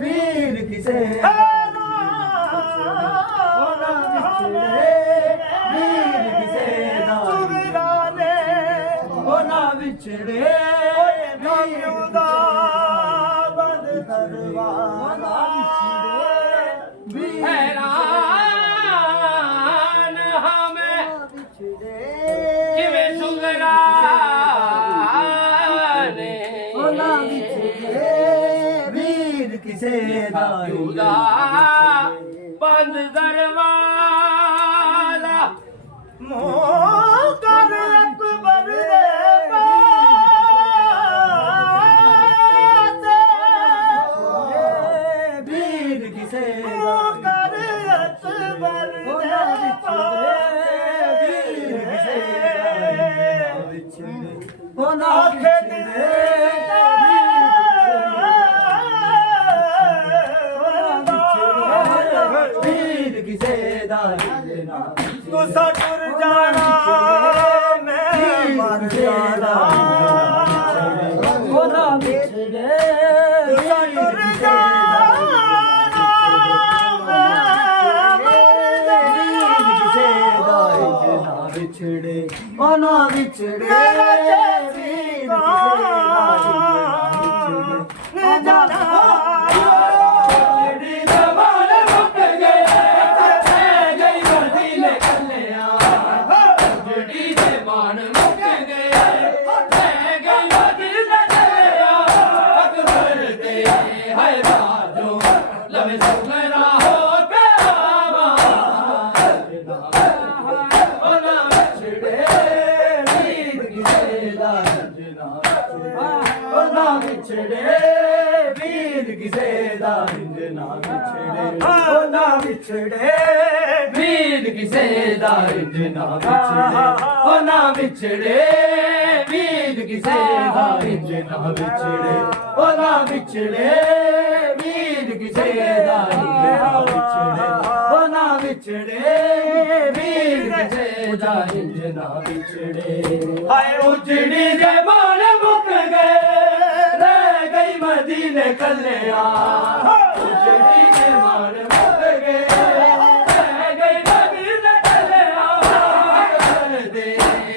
ਵੀਰ ਕਿਸੇ ਵਿਛੜੇ ਮਾਂ ਦਾ ਬੰਦ ਦਰਵਾਜ਼ਾ ਹੈਰਾਨ ਹਾਂ ਮੈਂ ਕਿਵੇਂ ਸੁਗਰਾ ਨੇ ਵੀਰ ਕਿਸੇ ਦਾ ਦਾ ਬੰਦ ਦਰਵਾਜ਼ਾ ਮੋਹ ਕਰ ਅਕਬਰ ਦੇ ਵੀਰ ਕਿਸੇ ਮੋਹ ਕਰ ਅਕਬਰ ਦੇ ਵੀਰ ਕਿਸੇ ਵਿਛੜੇ ਉਹ ਨਾ ਆਖੇ ਵੀਰ ਕਿਸੇ ਦਾ ਇੰਜ ਨਾ ਤੂੰ ਸਟੁਰ ਜਾਣਾ ਮੈਂ ਮਰ ਜਾਣਾ ਉਹ ਨਾ ਵਿਛੜੇ ਤੂੰ ਸਟੁਰ ਜਾਣਾ ਕਿਸੇ ਦਾ ਇੰਜ ਨਾ ਵਿਛੜੇ ਉਹ ਨਾ ਵਿਛੜੇ ਵੀਰ ਕਿਸੇ ਦਾ ਇੰਜ ਨਾ ਜਿਹੜੀ ਜ਼ਬਾਨ ਮੁੱਕ ਗਏ ਰਹਿ ਗਈ ਮਦੀਨੇ ਕੱਲਿਆ ਜਿਹੜੀ ਜ਼ਬਾਨ ਮੁੱਕ ਗਏ ਰਹਿ ਗਈ ਮਦੀਨੇ ਕੱਲਿਆ ਅਕਬਰ ਦੇ ਹਾਏ ਬਾਜੋ ਲਵੇ ਸੁਗਰਾ ਹੋ ਕੇ ਆਵਾ ਉਹਨਾਂ ਵਿਛੜੇ ਵੀਰ ਕਿਸੇ ਦਾ ਇੰਜ ਨਾ ਉਹ ਨਾ ਵਿਛੜੇ ਵੀਰ ਕਿਸੇ ਦਾ ਇੰਜ ਨਾ ਵਿਛੜੇ ਉਹ ਨਾ ਵਿਛੜੇ ਵੀਰ ਕਿਸੇ ਦਾ ਇੰਜ ਨਾ ਵਿਛੜੇ ਉਹ ਨਾ ਵਿਛੜੇ ਵੀਰ ਕਿਸੇ ਦਾ ਇੰਜ ਨਾ ਵਿਛੜੇ ਉਹ ਨਾ ਵਿਛੜੇ ਵੀਰ ਕਿਸੇ ਦਾ ਇੰਜ ਨਾ ਵਿਛੜੇ ਉਹ ਨਾ ਵਿਛੜੇ ਵੀਰ ਕਿਸੇ ਦਾ ਇੰਜ ਨਾ ਵਿਛੜੇ ਹਾਏ ਉਜੜੀ ਦੇ ਬਾਲ ਮੁੱਕ ਗਏ ਰਹਿ ਗਈ ਮਦੀਨੇ ਕੱਲਿਆ ਉਜੜੀ ਦੇ ਬਾਲ ਮੁੱਕ ਗਏ ਰਹਿ ਗਈ ਮਦੀਨੇ ਕੱਲਿਆ ਅਕਬਰ ਦੇ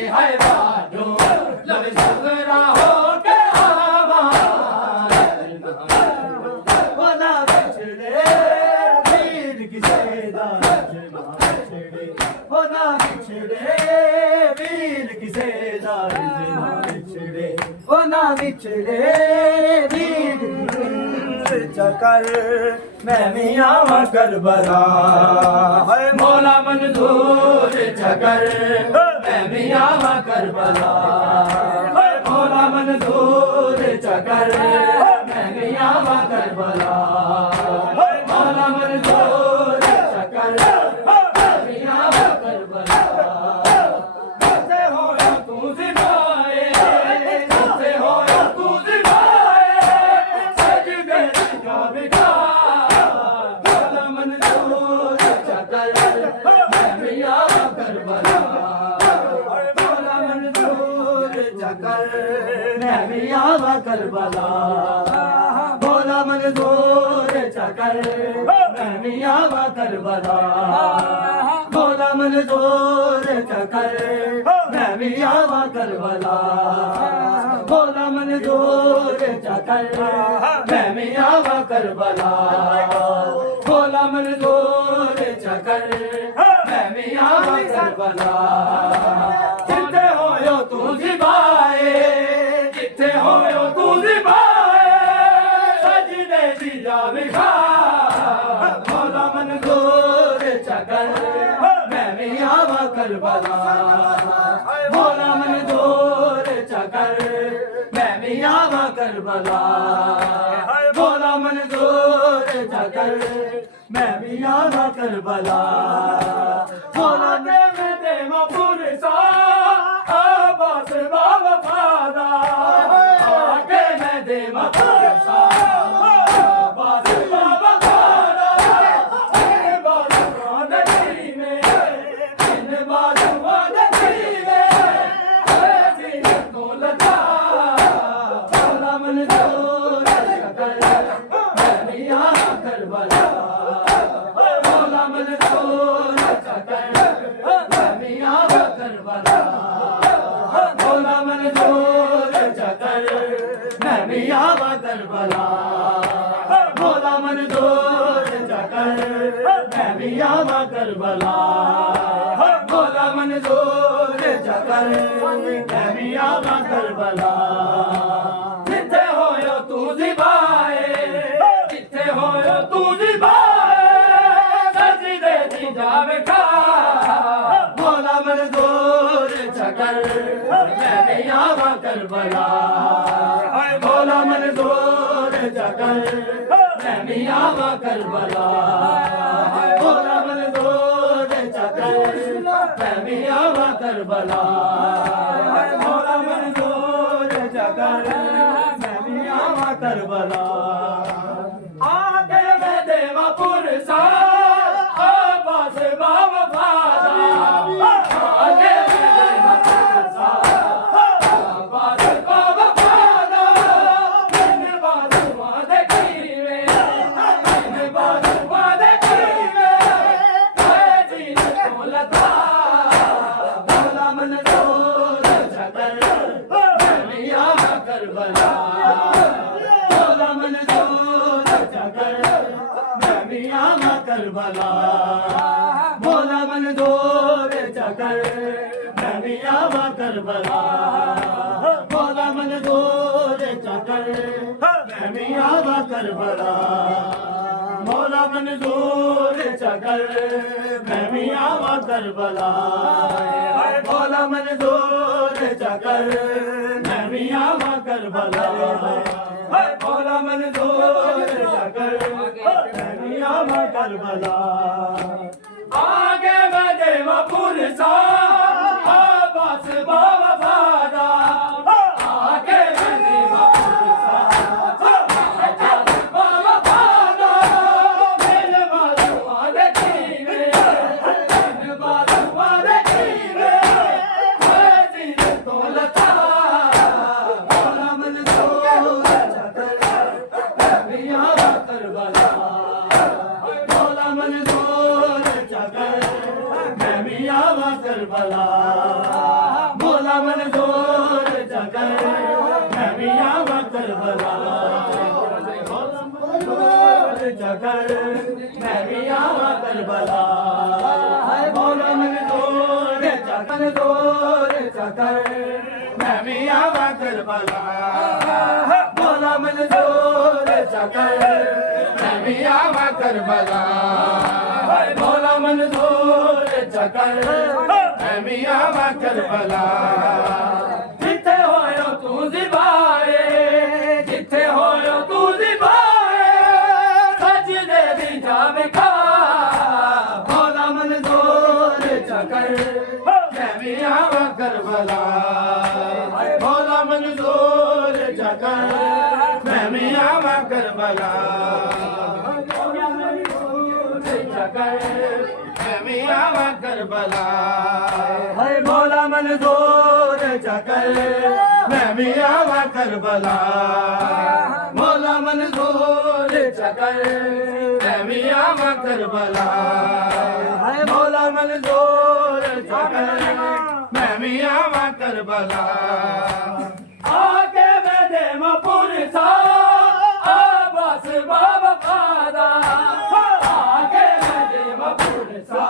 ਹਾਏ ਬਾਜੋ ਲਵੇ ਸੁਗਰਾ ਹੋ ਕੇ ਆਵਾ ਉਹ ਨਾ ਵਿਛੜੇ ਵੀਰ ਕਿਸੇ ਦਾ ਇੰਜ ਨਾ ਵਿਛੜੇ ਉਹ ਨਾ ਵਿਛੜੇ ਵੀਰ ਕਿਸੇ ਦਾ ਇੰਜ ਨਾ ਵਿਛੜੇ ਉਹ ਨਾ ਵਿਛੜੇ ਵੀਰ ਚੱਕਰ ਮੈਂ ਵੀ ਆਵਾਂ ਕਰਬਲਾ ਹਾਏ ਮੌਲਾ ਮਨਜ਼ੂਰ ਚਕਰ ਮੈਂ ਵੀ ਆਵਾਂ ਕਰਬਲਾ ਹਾਏ ਮੌਲਾ ਮਨਜ਼ੂਰ ਚਕਰ ਮੈਂ ਵੀ ਆਵਾਂ ਕਰਬਲਾ ਹਾਏ ਮੌਲਾ ਮਨਜ਼ੂਰ भी आवा करबला मौला मंजूर चकर मैं भी आवा करबला मौला मंजूर चकर मैं भी आवा करबला मौला मंजूर चकर मैं भी आवा करबला मौला मंजूर चकर मैं भी आवा करबला मौला मंजूर चकर मैं भी आवा करबला जिथे होयो तू जिबाए जिथे होयो तू जिबाए सजदे दी जावे खा मौला मंजूर चकर मैं भी आवा करबला मौला मंजूर चकर मैं भी आवा करबला मौला मंजूर चकर मैं भी आवा करबला मौला दे मैं दे पुरसा आबास बाबा फादा आगे मैं दे पुरसा आबास बाबा फादा इन बाजुआ दे में इन बाजुआ दे में सीन को लगा मौला मंजूर चकर मैं भी आवा करबला मौला मंजूर चकर मैं भी आवा करबला मौला मंजूर चकर मैं भी आवा करबला मौला मंजूर चकर मैं भी आवा करबला मौला मंजूर चकर मैं भी आवा करबला जिथे होयो तू जिबाए जिथे होयो तू जिबाए सजदे दी जावे खा मौला मंजूर चकर मैं भी आवा करबला मौला मंजूर चकर मैं भी आवा करबला मौला मंजूर चकर मैं भी आवा करबला मौला मंजूर चकर मैं भी आवा करबला आगे मैं देवा पुरसा आबास बाबा फादा आगे मैं देवा पुरसा आबास बाबा फादा इन बाजुआ देखीवे इन बाजुआ देखीवे जीन को लगा मौला मंजूर चकर मैं भी आवा करबला मौला मंजूर चकर मैं भी आवा करबला मौला मंजूर चकर मैं भी आवा करबला मौला मंजूर चकर मैं भी आवा करबला मौला मंजूर चकर मैं भी आवा करबला मौला मंजूर चकर मैं भी आवा करबला मौला मंजूर चकर मैं भी आवा करबला आगे मैं देवा पुरसा आबास बाबा फादा आगे मैं देवा पुरसा आबास बाबा फादा मेरे बाजुआ देखीवे इन बाजुआ देखीवे जीन को लगा मौला मंजूर चकर मैं भी आवा करबला मौला मंजूर चकर मैं भी आवा करबला मौला मंजूर चकर मैं भी आवा करबला मौला मंजूर चकर मैं भी आवा करबला मौला मंजूर चकर मैं भी आवा करबला मौला मंजूर चकर मैं भी आवा करबला मौला मंजूर चकर मैं भी आवा करबला जिथे होयो तू जिबाए जिथे होयो तू जिबाए सजदे दी जावे खा मौला मंजूर चकर मैं भी आवा करबला मौला मंजूर चकर मैं भी आवा करबला मौला मंजूर चकर मैं भी आवा करबला करबला है मौला मंजूर चकर मैं भी आवा करबला मौला मंजूर चकर मैं भी आवा करबला है मौला मंजूर चकर मैं भी आवा करबला आगे मैं दे मपुर सा बस बाबा खादा आगे मैं दे मपुर सा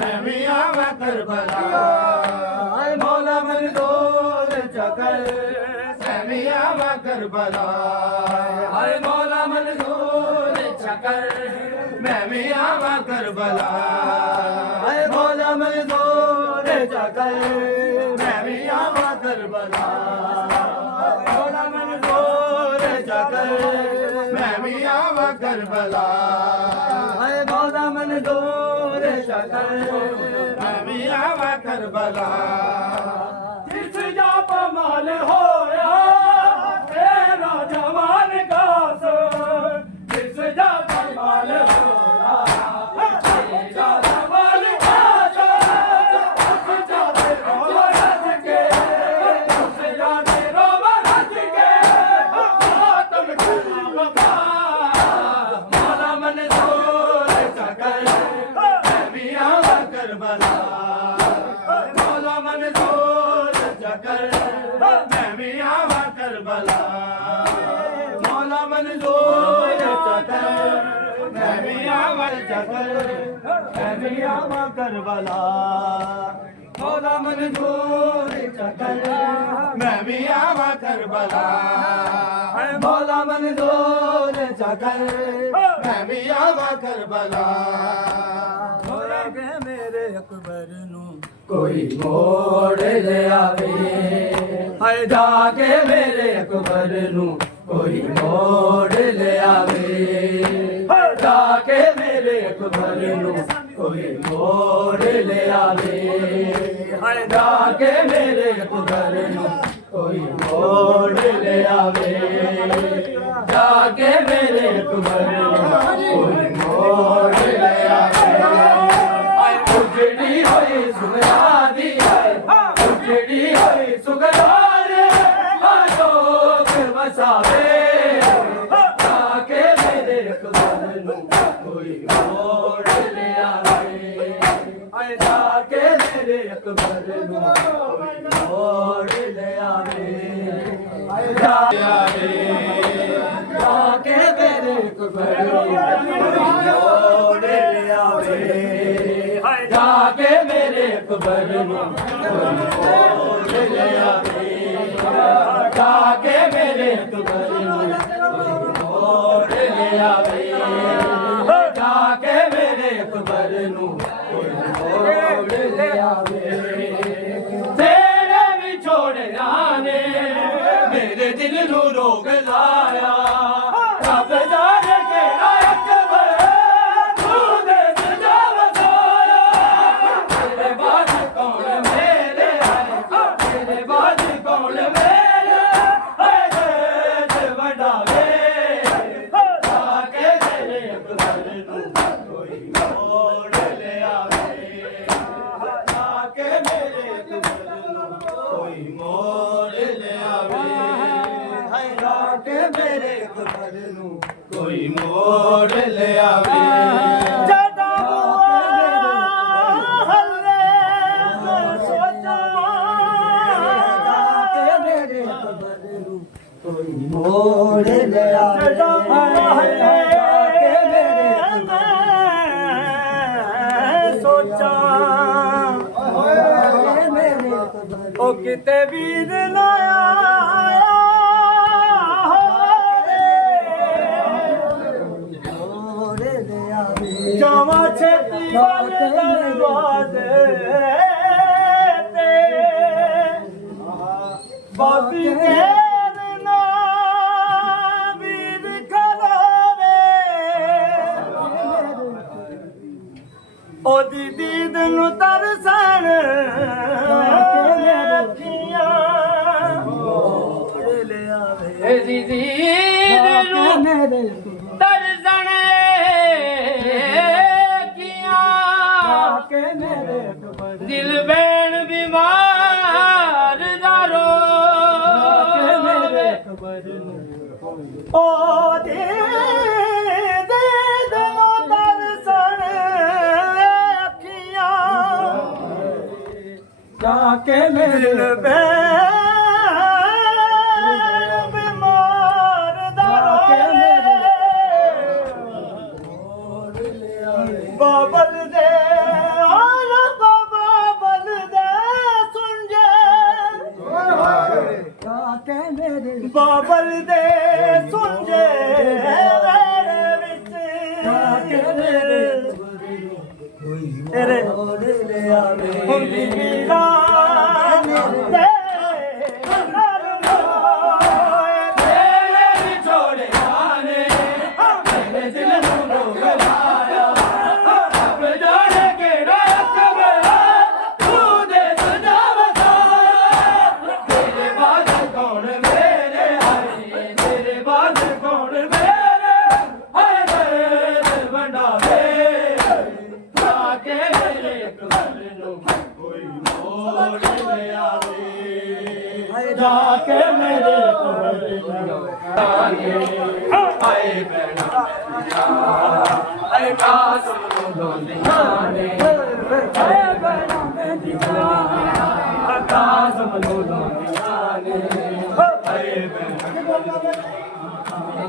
मैं भी आवा करबला मौला मंजूर चकर मैं भी आवा करबला हाय मौला मंजूर चकर मैं भी आवा करबला हाय मौला मंजूर चकर मैं भी आवा करबला मौला मंजूर चकर मैं भी आवा करबला हाय मौला मंजूर चकर मैं भी आवा करबला जिस जा पमाल होया तेरा जवान कास जिस जा पमाल होया तेरा जवान कास जिस जा तेरो रज के जिस जा तेरो रज के तुम कलाम मौला मंजूर चकर मैं भी आवा करबला मौला मंजूर चकर मैं भी आवा करबला मौला मंजूर चकर मैं भी आवा चकर मैं भी आवा करबला मौला मंजूर चकर मैं भी आवा करबला मौला मंजूर चकर मैं भी आवा करबला के मेरे अकबर नू कोई मोड़ ले आवे हाय जाके मेरे अकबर नू कोई मोड़ ले आवे हाय जाके मेरे अकबर नू कोई मोड़ ले आवे हाय जाके मेरे अकबर नू कोई मोड़ ले आवे जाके मेरे अकबर नू कोई मोड़ ले आवे उजड़ी होई सुगरादी है उजड़ी होई सुगरादी लोग बसावे जाके मेरे अकबर नू कोई मोड़ ले आवे जाके मेरे अकबर नू कोई मोड़ ले आवे जाके मेरे अकबर नू मोड़ ले आवे जाके मेरे अकबर नू कोई मोड़ ले आवे जाके मेरे अकबर नू कोई मोड़ ले आवे जाके मेरे अकबर नू कोई मोड़ ले आवे तेरे भी छोड़ना ने मेरे दिल नू रोग लाया रब जाने केड़ा अकबर तू दे सजा वसाया तेरे बाद कौन मेरे तेरे बाद कौन मेरे देश बढ़ावे जाके मेरे अकबर नू कोई मोड़ ले आवे जाके मेरे अकबर नू कोई मोड़ ले आवे जाके मेरे अकबर नू कोई मोड़ ले आवे कोई मोड़ ले आवे ओ किते वीर लाया जावा छेती वाले दरवाजे ते ਕੇ ਮੇਰੇ ਦਿਲ ਬਿਮਾਰ ਦਾ ਬਾਬਲ ਦੇ ਬਾਬਲ ਦੇ ਸੁਣ ਜੇ ਕੇ ਮੇਰੇ ਬਾਬਲ ਦੇ ਸੁਣ ਜੇ ਮੇਰੇ ਵਿੱਚ ਤੇਰੇ ਹੁਣ ਦੀ ਵੀਰਾ ਤੇ ਨਾਲ ਹੋਏ ਤੇਰੇ ਵਿਛੋੜੇ ਆਨੇ ਮੇਰੇ ਦਿਲ ਨੂੰ ਰੋਗ ਲਾਇਆ ਰੱਬ ਜਾਣੇ ਕਿਹੜਾ ਕਬਰਾ ਤੂੰ ਦੇ ਸਜਾ ਵਸਾਇਆ ਤੇਰੇ ਬਾਦ ਕੌਣ ਮੇਰੇ ਹਾਏ ਤੇਰੇ ਬਾਦ ਕੌਣ ਮੇਰੇ ਹਾਏ ਮੇਰੇ ਵੰਡਾਵੇ ਆ ਕੇ ਮੇਰੇ ਕਬਰ ਨੂੰ ਕੋਈ ਮੋੜ ਲਿਆਵੇ ਜਾ ਕੇ ਮੇਰੇ ਕੋਲ ਆਏ ਬੈਣਾ ਆਏ ਕਾਸ ਨੂੰ ਦੋਂਦੀਆਂ ਨੇ ਆਏ ਬੈਣਾ ਕਾਸ ਨੂੰ ਦੋਂਦੀਆਂ ਨੇ ਆਏ ਬੈਣਾ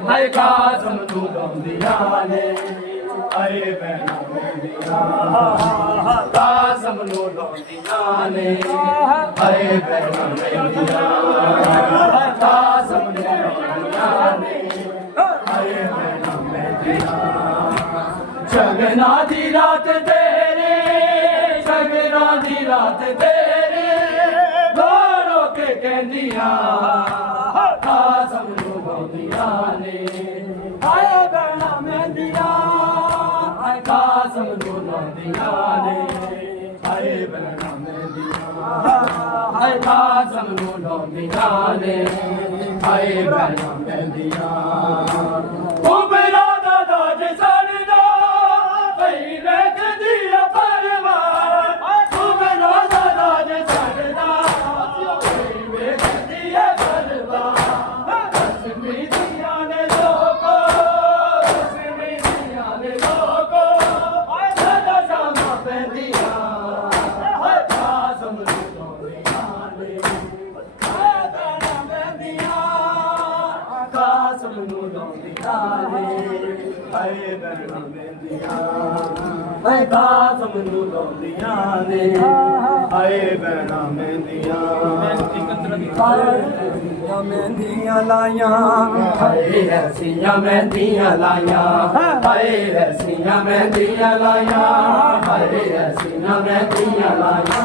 ਆਏ ਕਾਸ ਨੂੰ ਦੋਂਦੀਆਂ ਨੇ ਆਏ ਬੈਣਾ ਕਾਸ ਨੂੰ ਦੋਂਦੀਆਂ ਨੇ ਆਏ ਬੈਣਾ ਕਾਸ ਨੂੰ ਦੋਂਦੀਆਂ ਨੇ ਸ਼ਗਨਾਂ ਦੀ ਰਾਤ ਤੇਰੇ ਸ਼ਗਨਾਂ ਦੀ ਰਾਤ ਤੇਰੇ ਰੋ ਰੋ ਕੇ ਕਹਿੰਦੀਆਂ ਕਾਸਮ ਨੂੰ ਗਾਉਂਦੀਆਂ ਨੇ ਆਏ ਬਣਾ ਮਹਿੰਦੀਆਂ ਆਏ ਕਾਸਮ ਨੂੰ ਗਾਉਂਦੀਆਂ ਨੇ ਆਏ ਬਣਾ ਮਹਿੰਦੀਆਂ ਆਏ ਕਾਸਮ ਨੂੰ ਗਾਉਂਦੀਆਂ ਨੇ ਆਏ ਬਣਾ ਮਹਿੰਦੀਆਂ ਉਬਰਾ ਦਾ ਦਾਜ ਸੜਦਾ ਪਈ ਵੇਖਦੀ ਆ ਪਰਵਾਰ ਉਬਰਾ ਦਾ ਦਾਜ ਸੜਦਾ ਪਈ ਵੇਖਦੀ ਆ ਪਰਵਾਰ ਕਸ਼ਮੀ ਦੀਆਂ ਨੇ ਲੋਕੋ ਕਸ਼ਮੀ ਦੀਆਂ ਨੇ ਲੋਕੋ ਆਏ ਸਦਾ ਸ਼ਾਮਾਂ ਪੈਂਦੀਆਂ ਆਏ ਕਾਸਮ ਨੂੰ ਦੋਂਦੀਆਂ ਨੇ ਆਏ ਦਾਣਾ ਪੈਂਦੀਆਂ ਕਾਸਮ ਨੂੰ ਦੋਂਦੀਆਂ ਨੇ ਆਏ ਬੈਣਾ ਮਹਿੰਦੀਆਂ ਆਏ ਕਾਸਮ ਨੂੰ ਦੋਂਦੀਆਂ ਨੇ ਆਏ ਬੈਣਾ ਮਹਿੰਦੀਆਂ ਮਹਿੰਦੀਆਂ ਲਾਈਆਂ ਹਾਏ ਐਸੀਆਂ ਮਹਿੰਦੀਆਂ ਲਾਈਆਂ ਹਾਏ ਐਸੀਆਂ ਮਹਿੰਦੀਆਂ ਲਾਈਆਂ ਹਾਏ ਐਸੀਆਂ ਮਹਿੰਦੀਆਂ ਲਾਈਆਂ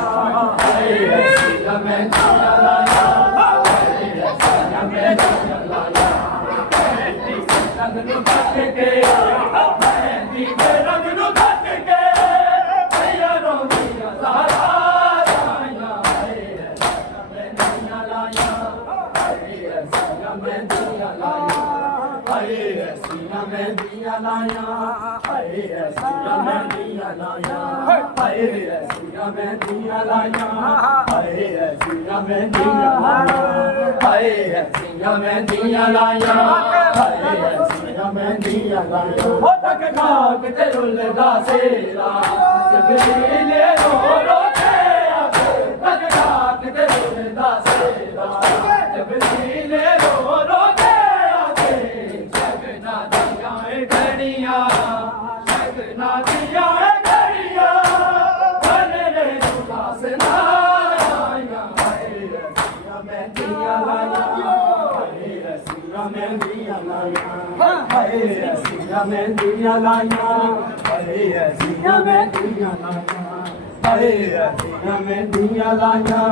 ਹਾਏ ਐਸੀਆਂ ਮਹਿੰਦੀਆਂ ਲਾਈਆਂ ਹਾਏ ਐਸੀਆਂ ਮਹਿੰਦੀਆਂ ਲਾਈਆਂ ਰੰਗ ਨੂੰ ਕੱਟ ਕੇ ਮਹਿੰਦੀ ਦੇ ਰੰਗ ਨੂੰ ਕੱਟ ਕੇ ਭਈਆ ਰੋਂਦੀਆਂ ਸਾਰਾ ਲਾਈਆਂ ਹਾਏ ਐਸੀਆਂ ਮਹਿੰਦੀਆਂ ਲਾਈਆਂ ਹਾਏ ਐਸੀਆਂ ਮਹਿੰਦੀਆਂ ਲਾਈਆਂ ਹਾਏ ਐਸੀਆਂ ਮਹਿੰਦੀਆਂ ਲਾਈਆਂ ਹਾਏ ਐਸੀਆਂ ਮਹਿੰਦੀਆਂ ਲਾਈਆਂ ਹਾਏ ਐਸੀਆਂ ਮਹਿੰਦੀਆਂ ਲਾਈਆਂ ਹਾਏ ਐਸੀਆਂ ਮਹਿੰਦੀਆਂ ਲਾਈਆਂ ਹਾਏ ਐਸੀਆਂ ਮਹਿੰਦੀਆਂ ਲਾਈਆਂ ਹਾਏ ਐਸੀਆਂ ਮਹਿੰਦੀਆਂ ਲਾਈਆਂ ਹੋ ਤੱਕ ਖਾਕ ਤੇ ਰੁੱਲਦਾ ਸੇਰਾ ਜਬਰੀਲੇ ਰੋ ਰੋ ਕੇ ਆਵੇ ਤੱਕ ਖਾਕ ਤੇ ਰੁੱਲਦਾ ਸੇਰਾ ਜਬਰੀਲੇ ਰੋ ਰੋ ਕੇ ਆਵੇ ਸ਼ਗਨਾਂ ਦੀਆਂ ਏ ਘੜੀਆਂ ਸ਼ਗਨਾਂ ਦੀਆਂ ਏ ਘੜੀਆਂ ਬਨਰੇ ਨੂੰ ਦਾਸ ਨਾ ਆਈਆਂ ਹਾਏ ਐਸੀਆਂ ਮਹਿੰਦੀਆਂ ਲਾਈਆਂ ਹਾਏ ਐਸੀਆਂ ਮਹਿੰਦੀਆਂ ਲਾਈਆਂ ਹਾਏ ਐਸੀਆਂ ਮਹਿੰਦੀਆਂ ਲਾਈਆਂ ਹਾਏ ਐਸੀਆਂ ਮਹਿੰਦੀਆਂ ਲਾਈਆਂ ਹਾਏ ਐਸੀਆਂ ਮਹਿੰਦੀਆਂ ਲਾਈਆਂ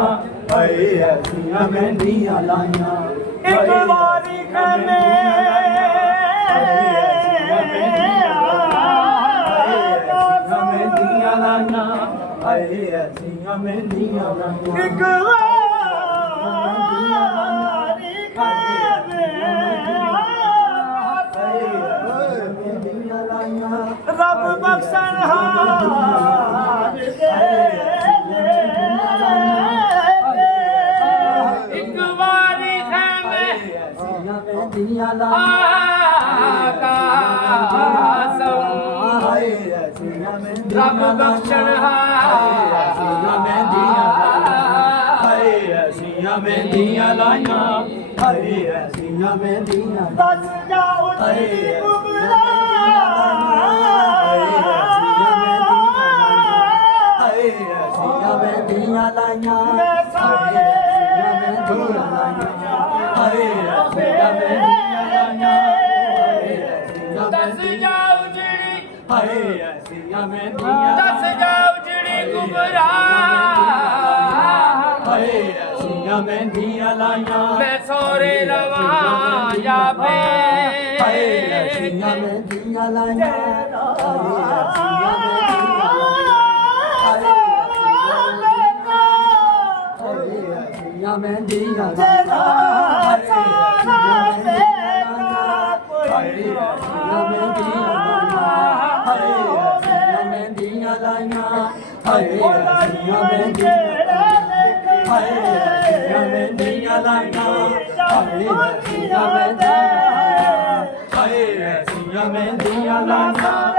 ਹਾਏ ਐਸੀਆਂ ਮਹਿੰਦੀਆਂ ਲਾਈਆਂ ਇੱਕ ਵਾਰੀ ਖਾਨੇ ਮਹਿੰਦੀਆਂ ਲਾਈਆਂ ਹਾਏ ਐਸੀਆਂ ਮਹਿੰਦੀਆਂ ਲਾਈਆਂ ਇੱਕ ਵਾਰੀ ਖਾਨੇ ਰੱਬ ਬਖਸ਼ਣ ਹਾਰ ਦੇ ਇੱਕ ਵਾਰੀ ਖਾਨੇ ਮਹਿੰਦੀਆਂ ਰੱਬ ਬਖਸ਼ਣ ਹਾਰ ਐਸੀਆਂ ਮਹਿੰਦੀਆਂ ਲਾਈਆਂ ਹਾਏ ਐਸੀਆਂ ਮਹਿੰਦੀਆਂ ਦੱਸ ਜਾਓ ਹਾਏ ਜੀ ਐਸੀਆਂ ਕੁਬਰਾ ਹਾਏ ਐਸੀਆਂ ਮਹਿੰਦੀਆਂ ਲਾਈਆਂ ਮੈਂ ਸਾਰੇ ਹਾਏ ਐਸੀਆਂ ਮਹਿੰਦੀਆਂ ਲਾਈਆਂ ਦੱਸ ਜਾਓ ਜਿਹੜੀ ਹਾਏ ਐਸੀਆਂ ਮਹਿੰਦੀਆਂ ਦੱਸ ਜਾਓ ਜਿਹੜੀ ਕੁਬਰਾ ਹਾਏ ਐਸੀਆਂ ਮਹਿੰਦੀਆਂ ਲਾਈਆਂ ਮੈਂ ਸੋਰੇ ਰਵਾਂ ਜਾਵੇ ਹਾਏ ਐਸੀਆਂ ਮਹਿੰਦੀਆਂ ਲਾਈਆਂ ਐਸੀਆਂ ਮਹਿੰਦੀਆਂ ਲਾਈਆਂ ਹਾਏ ਐਸੀਆਂ ਮਹਿੰਦੀਆਂ ਹਾਏ ਐਸੀਆਂ ਮਹਿੰਦੀਆਂ ਲਾਈਆਂ ਹਾਏ ਐਸੀਆਂ ਮਹਿੰਦੀਆਂ ਹਾਏ ਐਸੀਆਂ ਮਹਿੰਦੀਆਂ ਲਾਈਆਂ